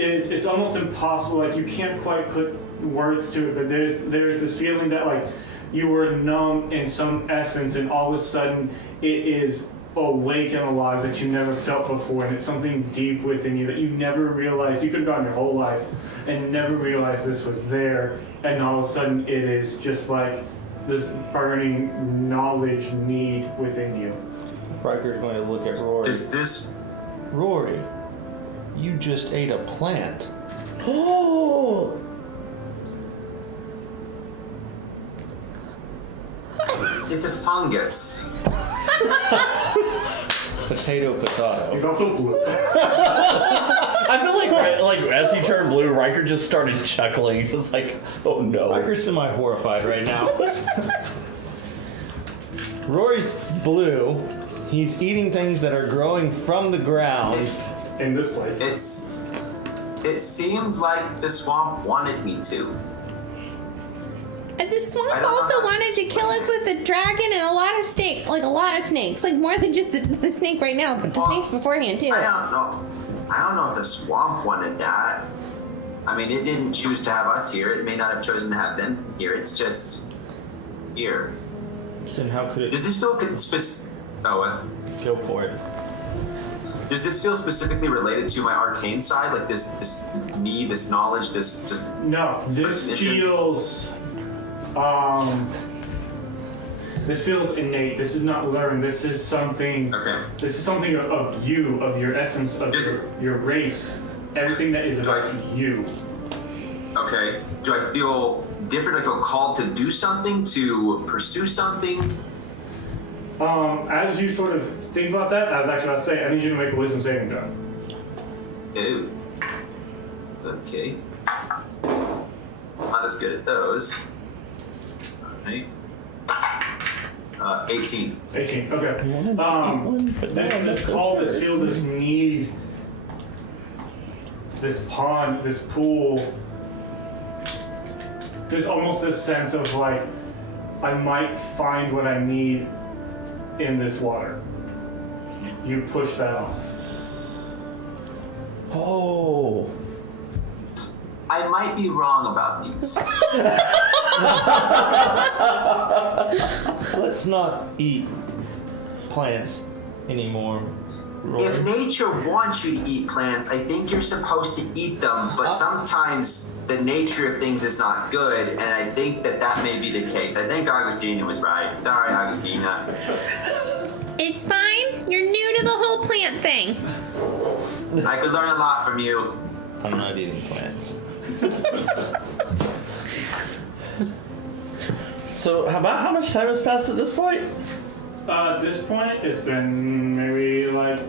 It's almost impossible, like you can't quite put words to it, but there's this feeling that like you were numb in some essence and all of a sudden it is awake and alive that you never felt before, and it's something deep within you that you never realized. You could have gone your whole life and never realized this was there, and all of a sudden it is just like this burning knowledge need within you. Riker's going to look at Rory. Does this... Rory, you just ate a plant. Oh! It's a fungus. Potato. He's also blue. I feel like as he turned blue, Riker just started chuckling. He was like, oh no. Riker's semi-horrified right now. Rory's blue. He's eating things that are growing from the ground. In this place. It seemed like the swamp wanted me to. And the I swamp don't know also how- wanted to kill us with the dragon and a lot of snakes. Like a lot of snakes. Like more than just the snake right now, but the Well, snakes beforehand too. I don't know if the swamp wanted that. I mean, it didn't choose to have us here. It may not have chosen to have them here. It's just here. Then how could Does it this feel what? go for it? Does this feel specifically related to my arcane side? Like this me, this knowledge, this just... No, this recognition? feels this feels innate. This is not learned. This is something. Okay. This is something of you, of your essence, of your race, everything that is about you. Okay. Do I feel different? Do I feel called to do something, to pursue something? As you sort of think about that, I was actually about to say, I need you to make a wisdom saving throw. Ew. Okay. Not as good at those. Alright. 18. 18. Okay. This call, this feel, this need, this pond, this pool. There's almost this sense of like, I might find what I need in this water. You push that off. Oh. I might be wrong about these. Let's not eat plants anymore, Rory. If nature wants you to eat plants, I think you're supposed to eat them, but sometimes the nature of things is not good, and I think that may be the case. I think Agustina was right. Sorry, Agustina. It's fine. You're new to the whole plant thing. I could learn a lot from you. I'm not eating plants. So how much time has passed at this point? At this point, it's been maybe like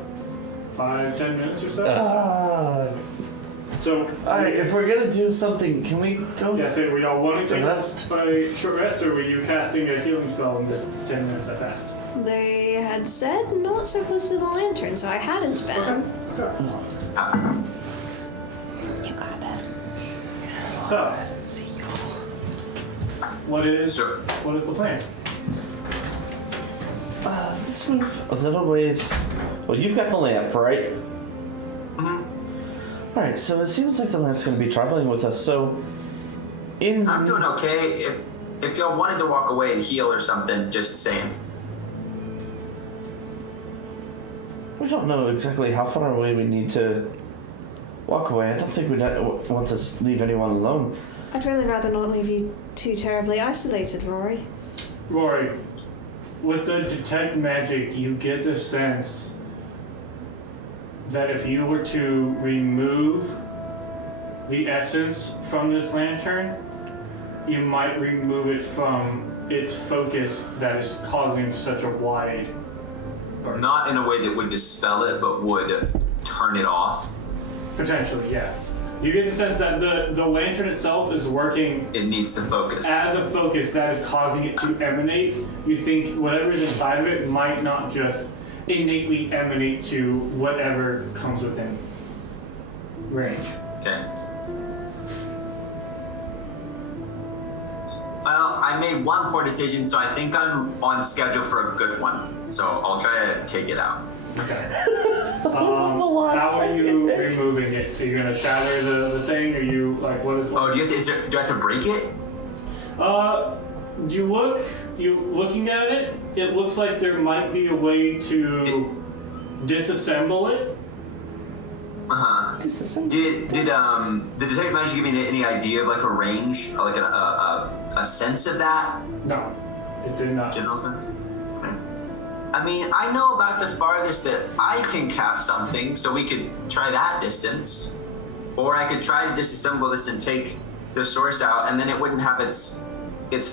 5-10 minutes or so. So, Alright, if we're gonna do something, can we go? yeah, so we all want to take Rest. a short rest, or were you casting a healing spell in this 10 minutes that passed? They had said not so close to the lantern, so I hadn't been. Okay. You got it. So, What is Sir. what is the plan? Let's move a little ways. Well, you've got the lamp, right? Mm-hmm. Alright, so it seems like the lamp's going to be traveling with us, so... I'm doing okay. If y'all wanted to walk away and heal or something, just saying. We don't know exactly how far away we need to walk away. I don't think we'd want to leave anyone alone. I'd really rather not leave you too terribly isolated, Rory. Rory, with the detect magic, you get the sense that if you were to remove the essence from this lantern, you might remove it from its focus that is causing such a wide burn. Not in a way that would dispel it, but would turn it off. Potentially, yeah. You get the sense that the lantern itself is working It needs to focus. as a focus that is causing it to emanate. You think whatever is inside of it might not just innately emanate to whatever comes within range. Okay. Well, I made one poor decision, so I think I'm on schedule for a good one. So I'll try to take it out. Okay. How are you removing it? Are you gonna shatter the thing? Are you like what is? Oh, do I have to break it? You looking at it? It looks like there might be a way to disassemble it. Did the detective manage to give me any idea of like a range, or like a sense of that? No, it did not. General sense. Okay. I mean, I know about the farthest that I can cast something, so we could try that distance, or I could try to disassemble this and take the source out, and then it wouldn't have its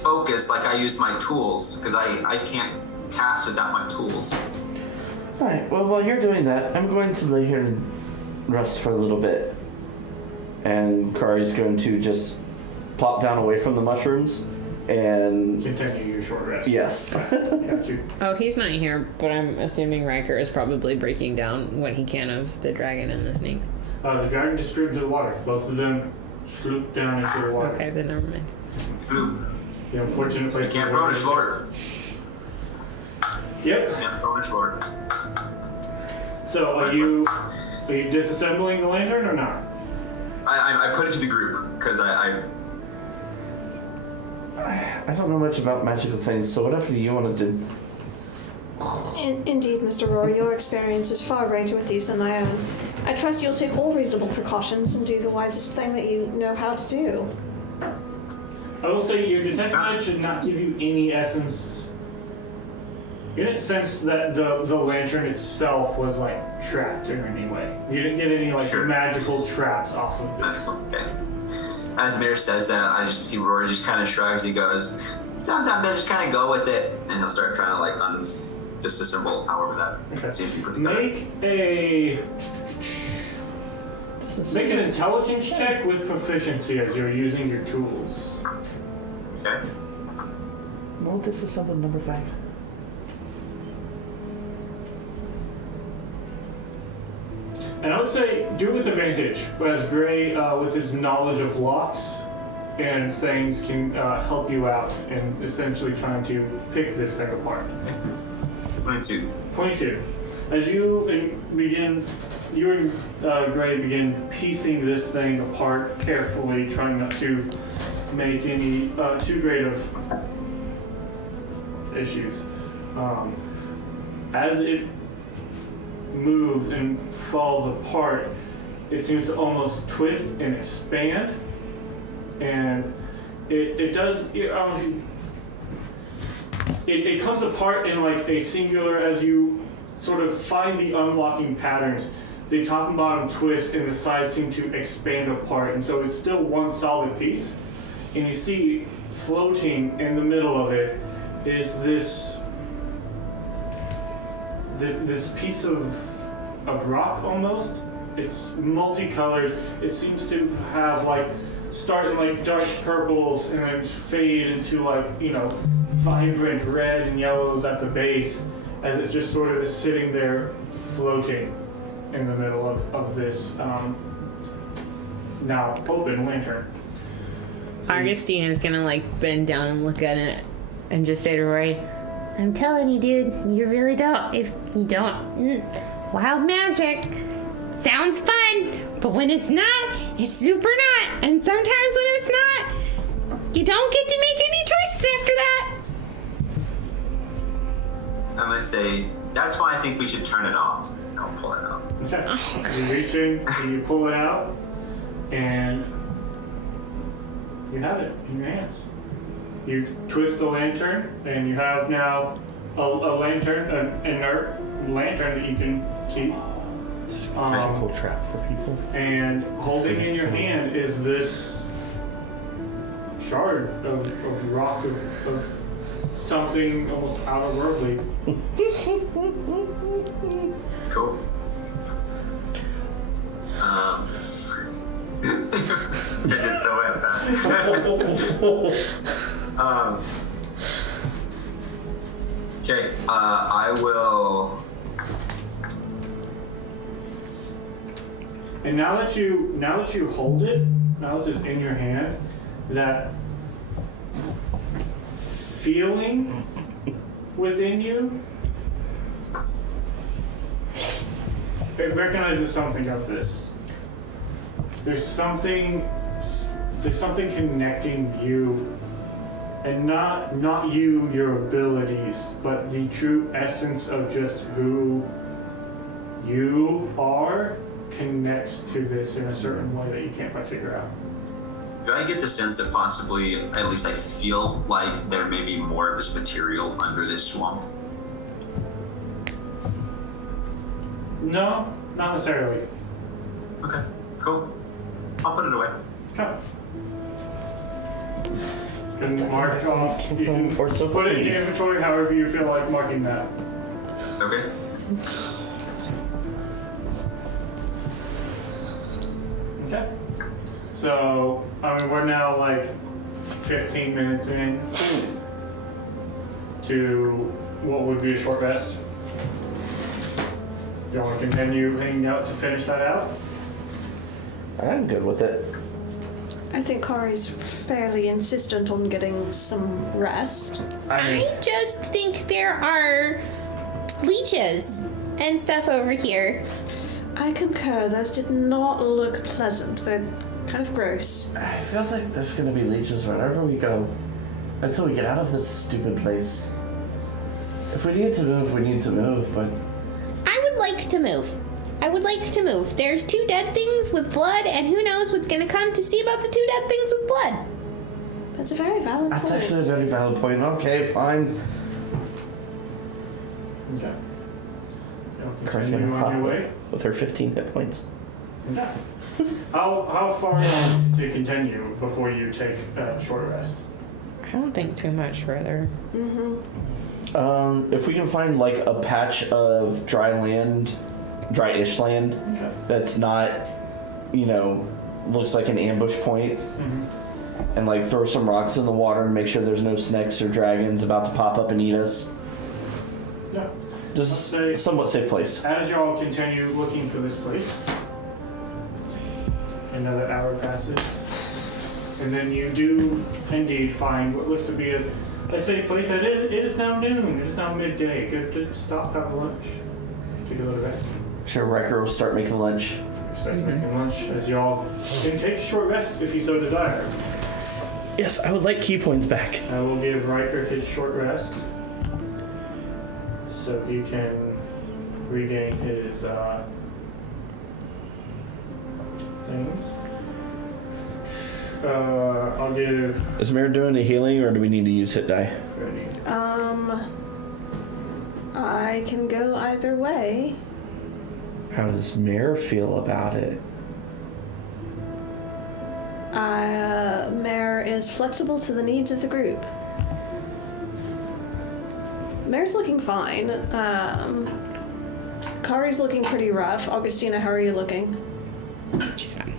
focus like I use my tools, because I can't cast without my tools. Alright, well, while you're doing that, I'm going to lay here and rest for a little bit. And Kari's going to just plop down away from the mushrooms and... Continue your short rest. Yes. Got you. Oh, he's not here, but I'm assuming Riker is probably breaking down what he can of the dragon and the snake. The dragon disappeared into the water. Both of them slooped down into the water. Okay, then never mind. The unfortunate place. Can't throw it short. Yep. Can't throw it short. So are you disassembling the lantern or not? I put it to the group because I don't know much about magical things, so whatever you want to do. Indeed, Mr. Rory, your experience is far greater with these than my own. I trust you'll take all reasonable precautions and do the wisest thing that you know how to do. I will say your detect magic should not give you any essence. You didn't sense that the lantern itself was like trapped in any way. You didn't get any like magical traps off of this. Okay. As Mir says that, Rory just kind of shrugs. He goes, sometimes I just kind of go with it, and he'll start trying to like disassemble however that seems to be put together. Make an intelligence check with proficiency as you're using your tools. Okay. We'll disassemble number 5. And I would say do it with advantage, as Gray, with his knowledge of locks and things, can help you out in essentially trying to pick this thing apart. 22. As you begin, you and Gray begin piecing this thing apart carefully, trying not to make any too great of issues. As it moves and falls apart, it seems to almost twist and expand, and it does. It comes apart in like a singular as you sort of find the unlocking patterns. The top and bottom twist, and the sides seem to expand apart, and so it's still one solid piece. And you see floating in the middle of it is this piece of rock almost. It's multicolored. It seems to have like start in like dark purples and then fade into like, vibrant red and yellows at the base, as it just sort of is sitting there floating in the middle of this now open lantern. Augustina's gonna like bend down and look at it and just say to Roy, I'm telling you, dude, you really don't. If you don't, wild magic sounds fun, but when it's not, it's super not. And sometimes when it's not, you don't get to make any choices after that. I'm gonna say that's why I think we should turn it off. I'll pull it out. Okay. You reach in and you pull it out, and you have it in your hands. You twist the lantern, and you have now a lantern, an inert lantern that you can keep. This is a magical trap for people. And holding in your hand is this shard of rock of something almost otherworldly. Cool. That is so upset. Okay, I will. And now that you hold it, now it's just in your hand, that feeling within you, it recognizes something of this. There's something connecting you, and not you, your abilities, but the true essence of just who you are connects to this in a certain way that you can't quite figure out. Do I get the sense that possibly, at least I feel like there may be more of this material under this swamp? No, not necessarily. Okay, cool. I'll put it away. Okay. You can mark off. You can Or so put it in pretty. your inventory however you feel like marking that. Okay. Okay. So, I mean, we're now like 15 minutes in to what would be a short rest. Do you want to continue hanging out to finish that out? I'm good with it. I think Kari's fairly insistent on getting some rest. I just think there are leeches and stuff over here. I concur, those did not look pleasant. They're kind of gross. I feel like there's gonna be leeches wherever we go until we get out of this stupid place. If we need to move, we need to move, but I would like to move. I would like to move. There's 2 dead things with blood, and who knows what's gonna come to see about the 2 dead things with blood. That's a very valid that's point. actually a very valid point. Okay, fine. Okay. You'll Christ, continue on your way. with her 15 hit points. Okay. How far on to continue before you take a short rest? I don't think too much further. If we can find like a patch of dry-ish land Okay. that's not, looks like an ambush point, and like throw some rocks in the water and make sure there's no snakes or dragons about to pop up and eat us. Yeah. Just Let's say- somewhat safe place. As y'all continue looking for this place, another hour passes, and then you do indeed find what looks to be a safe place. It is now noon. It is now midday. Good to stop, have lunch, take a little rest. Sure, Wrecker will start making lunch. Starts making lunch as y'all can take a short rest if you so desire. Yes, I would like key points back. I will give Riker his short rest so he can regain his things. I'll give Is Mare doing the healing, or do we need to use hit die? Freddie. I can go either way. How does Mare feel about it? Mare is flexible to the needs of the group. Mare's looking fine. Kari's looking pretty rough. Augustina, how are you looking? She's fine.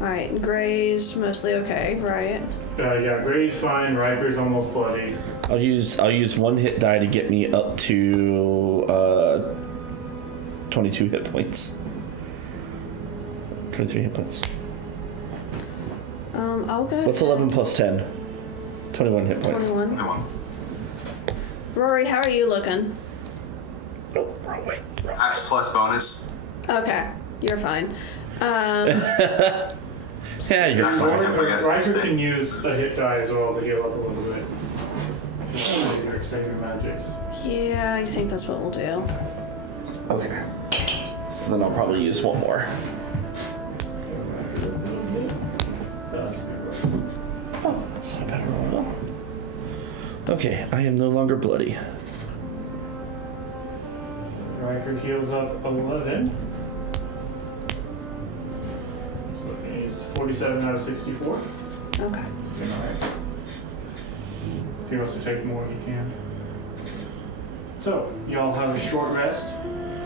Alright, Gray's mostly okay, right? Yeah, Gray's fine. Riker's almost bloody. I'll use one hit die to get me up to 22 hit points. 23 hit points. I'll go. What's 11 plus 10? 21 hit points. 21. Come on. Rory, how are you looking? Oh, wrong way. Axe plus bonus. Okay, you're fine. Yeah, you're Yeah, fine. Riker can use a hit die as well to heal up a little bit. Save your magics. Yeah, I think that's what we'll do. Okay. Then I'll probably use one more. Oh, that's not a bad roll at all. Okay, I am no longer bloody. Riker heals up 11. So he's 47 out of 64. Okay. If he wants to take more, he can. So, y'all have a short rest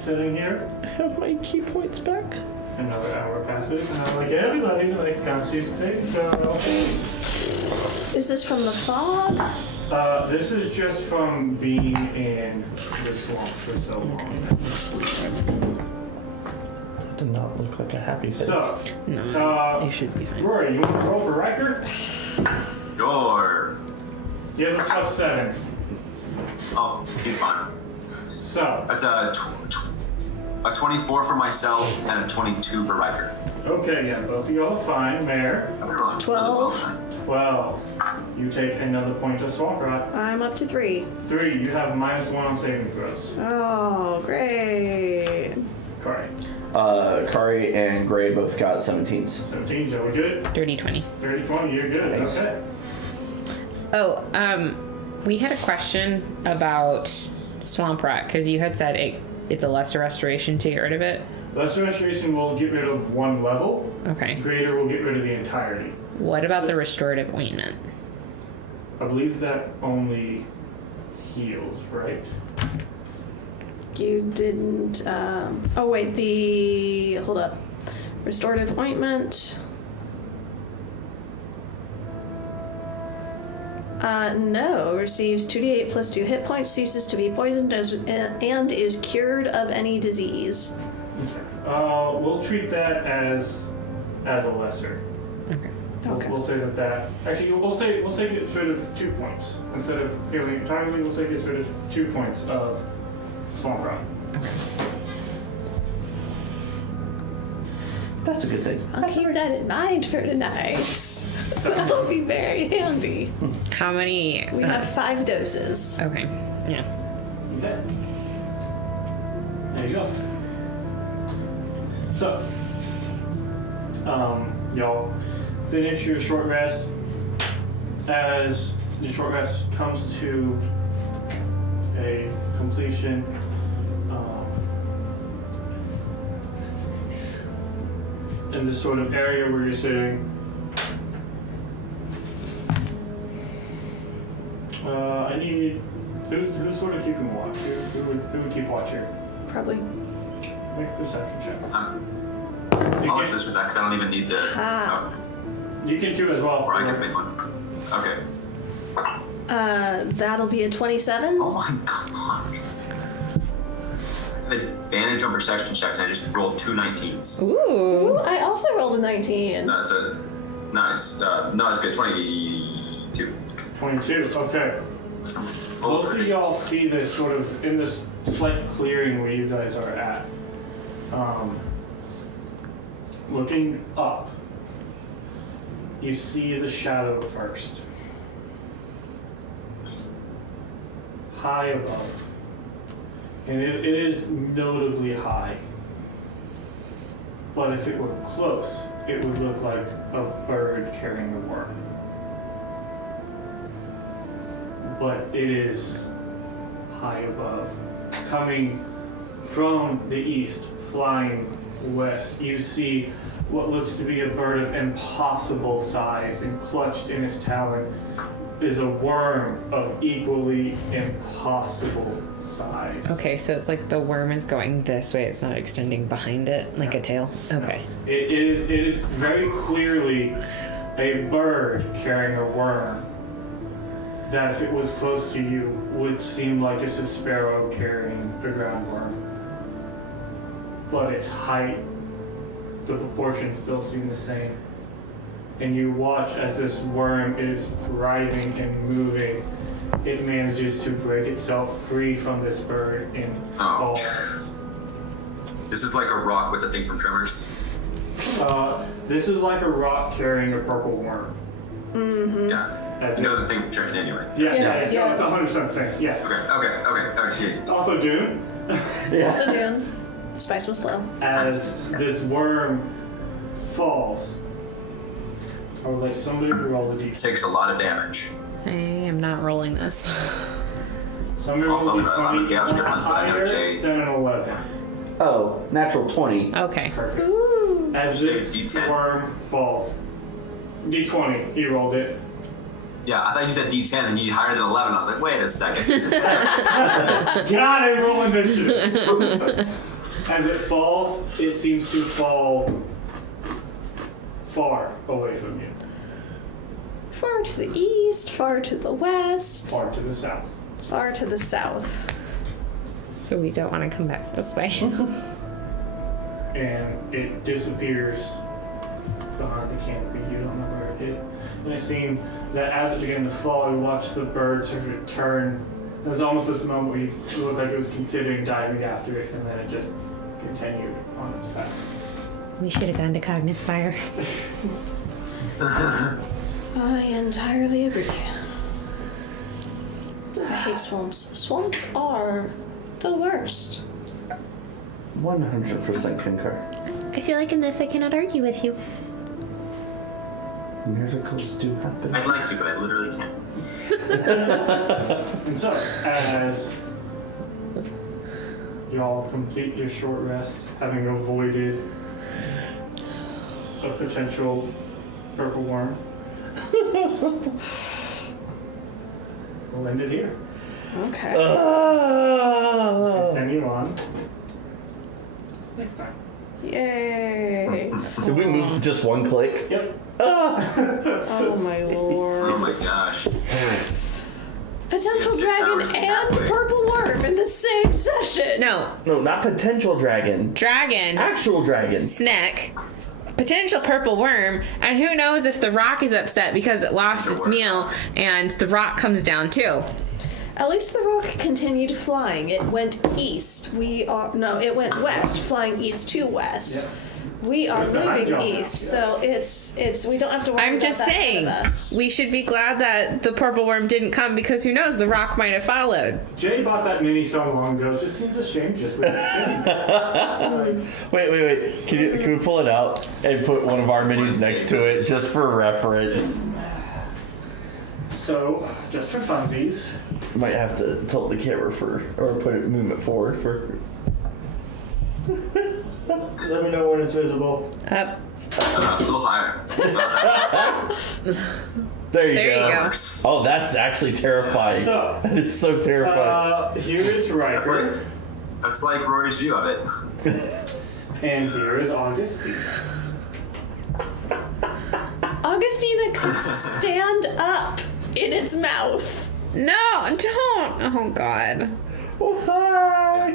sitting here. I have my key points back. Another hour passes, and I'm like, everybody, like, Constitution saving throw. Is this from the fog? This is just from being in the swamp for so long. Did not look like a happy face. So, No, you should be fine. Rory, you want to roll for Riker? Sure. He has a +7. Oh, he's fine. So, That's a 24 for myself and a 22 for Riker. okay, yeah, both of y'all are fine. Mayor, I've been rolling 12. 12. You take another point of swamp rot. I'm up to 3. 3, you have -1 on saving throws. Oh, great. Correct. Kari and Gray both got 17s. 17, so we're good. Dirty 20. 30, 20, you're good. Nice. Okay. Oh, we had a question about swamp rot because you had said it's a lesser restoration to get rid of it. Lesser restoration will get rid of 1 level. Okay. Greater will get rid of the entirety. What about the restorative ointment? I believe that only heals, right? You didn't. Oh, wait, hold up. Restorative ointment. No. Receives 2d8 plus 2 hit points, ceases to be poisoned, and is cured of any disease. We'll treat that as a lesser. Okay. Okay. We'll say that. Actually, we'll say get rid of 2 points instead of healing entirely. We'll say get rid of 2 points of swamp rot. That's a good thing. I'll keep that in mind for tonight. That'll be very handy. How many? We have 5 doses. Okay. Yeah. Okay. There you go. So, y'all finish your short rest. As the short rest comes to a completion, in this sort of area where you're sitting, I need who's sort of keeping watch. Who would keep watch here? Probably. Make a perception check. I'll assist with that because I don't even need the. Ah. You can too as well. Or I can make one. Okay. That'll be a 27. Oh my god. I have advantage on perception checks. I just rolled 2 19s. Ooh. Ooh, I also rolled a 19. That's a nice. No, it's good. 22. 22. Okay. Both of y'all see this sort of in this slight clearing where you guys are at. Looking up, you see the shadow first. High above. And it is notably high. But if it were close, it would look like a bird carrying a worm. But it is high above. Coming from the east, flying west, you see what looks to be a bird of impossible size, and clutched in its talon is a worm of equally impossible size. Okay, so it's like the worm is going this way. It's not extending behind it like a tail. Okay. It is very clearly a bird carrying a worm that, if it was close to you, would seem like just a sparrow carrying a ground worm. But its height, the proportions still seem the same. and you watch as this worm is writhing and moving. It manages to break itself free from this bird and falls. This is like a rock with the thing from Tremors. This is like a rock carrying a purple worm. Yeah. As You know the thing from Tremors anyway. Yeah, Yeah. it's 100% thing. Yeah. Okay, see. Also, Dune, Also doing Spice was slow. as this worm falls, I would like somebody to roll a d20. Takes a lot of damage. I am not rolling this. Somebody roll Also, a d20 I'm a chaos gremlin, but I know higher Jay. than an 11. Oh, natural 20. Okay. Perfect. Ooh. As Say this D10. worm falls. D20, he rolled it. Yeah, I thought you said D10 and you higher than 11. I was like, wait a second. God, I roll initiative. As it falls, it seems to fall far away from you, Far to the east, far to the west, far to the south. far to the south. So we don't want to come back this way. And it disappears behind the canopy. You don't know where it hit. And it seemed that as it began to fall, you watched the bird sort of turn. There's almost this moment where it looked like it was considering diving after it, and then it just continued on its path. We should have gone to Cognis Fire. I entirely agree. I hate swamps. Swamps are the worst. 100% concur. I feel like in this I cannot argue with you. Miracles do happen. I'd like to, but I literally can't. And so, as y'all complete your short rest, having avoided a potential purple worm, we'll end it here. Okay. Continue on next time. Yay. Did we move just one click? Yep. Oh my Oh lord. my gosh. Potential Yes, 6 dragon hours and that way. purple worm in the same session. No, No, not potential dragon. dragon, Actual dragon. snack, potential purple worm, and who knows if the rock is upset because it lost its meal and the rock comes down too. At least the rock continued flying. It went east. It went west, flying east to west. Yep. We are Behind moving y'all. east, so it's we don't have to worry I'm about just that ahead saying, of us. we should be glad that the purple worm didn't come because who knows, the rock might have followed. Jay bought that mini song long ago. It just seems a shame just with it. Wait. Can we pull it out and put one of our minis next to it just for reference? So, just for funsies, Might have to tilt the camera move it forward for. let me know when it's visible. Up. A little higher. There you There go. you go. Works. Oh, that's actually terrifying. So, That is so terrifying. here is Riker, That's like Rory's view of it. and here is Augustine. Augustina could stand up in its mouth. No, don't. Oh God. Oh, hi.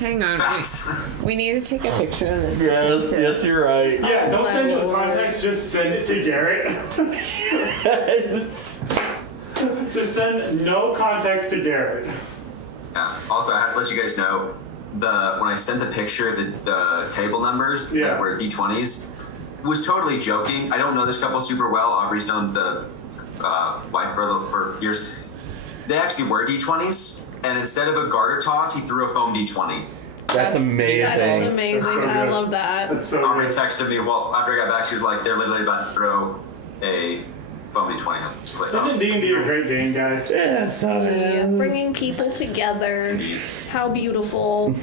Hang on. Facts. We need to take a picture of this. Yes, you're right. Yeah, don't send it with context, just send it to Garrett. Yes. Just send no context to Garrett. Yeah. Also, I have to let you guys know when I sent the picture, the table numbers Yeah. that were D20s was totally joking. I don't know this couple super well. Aubrey's known the wife for years. They actually were D20s, and instead of a garter toss, he threw a foam D20. That's amazing. That is amazing. That's so I good. love that. That's so Aubrey good. texted me, well, after I got back, she was like, they're literally about to throw a foam D20. I was like, Isn't D&D a great game, guys? Yes, Yeah, bringing people together. How beautiful.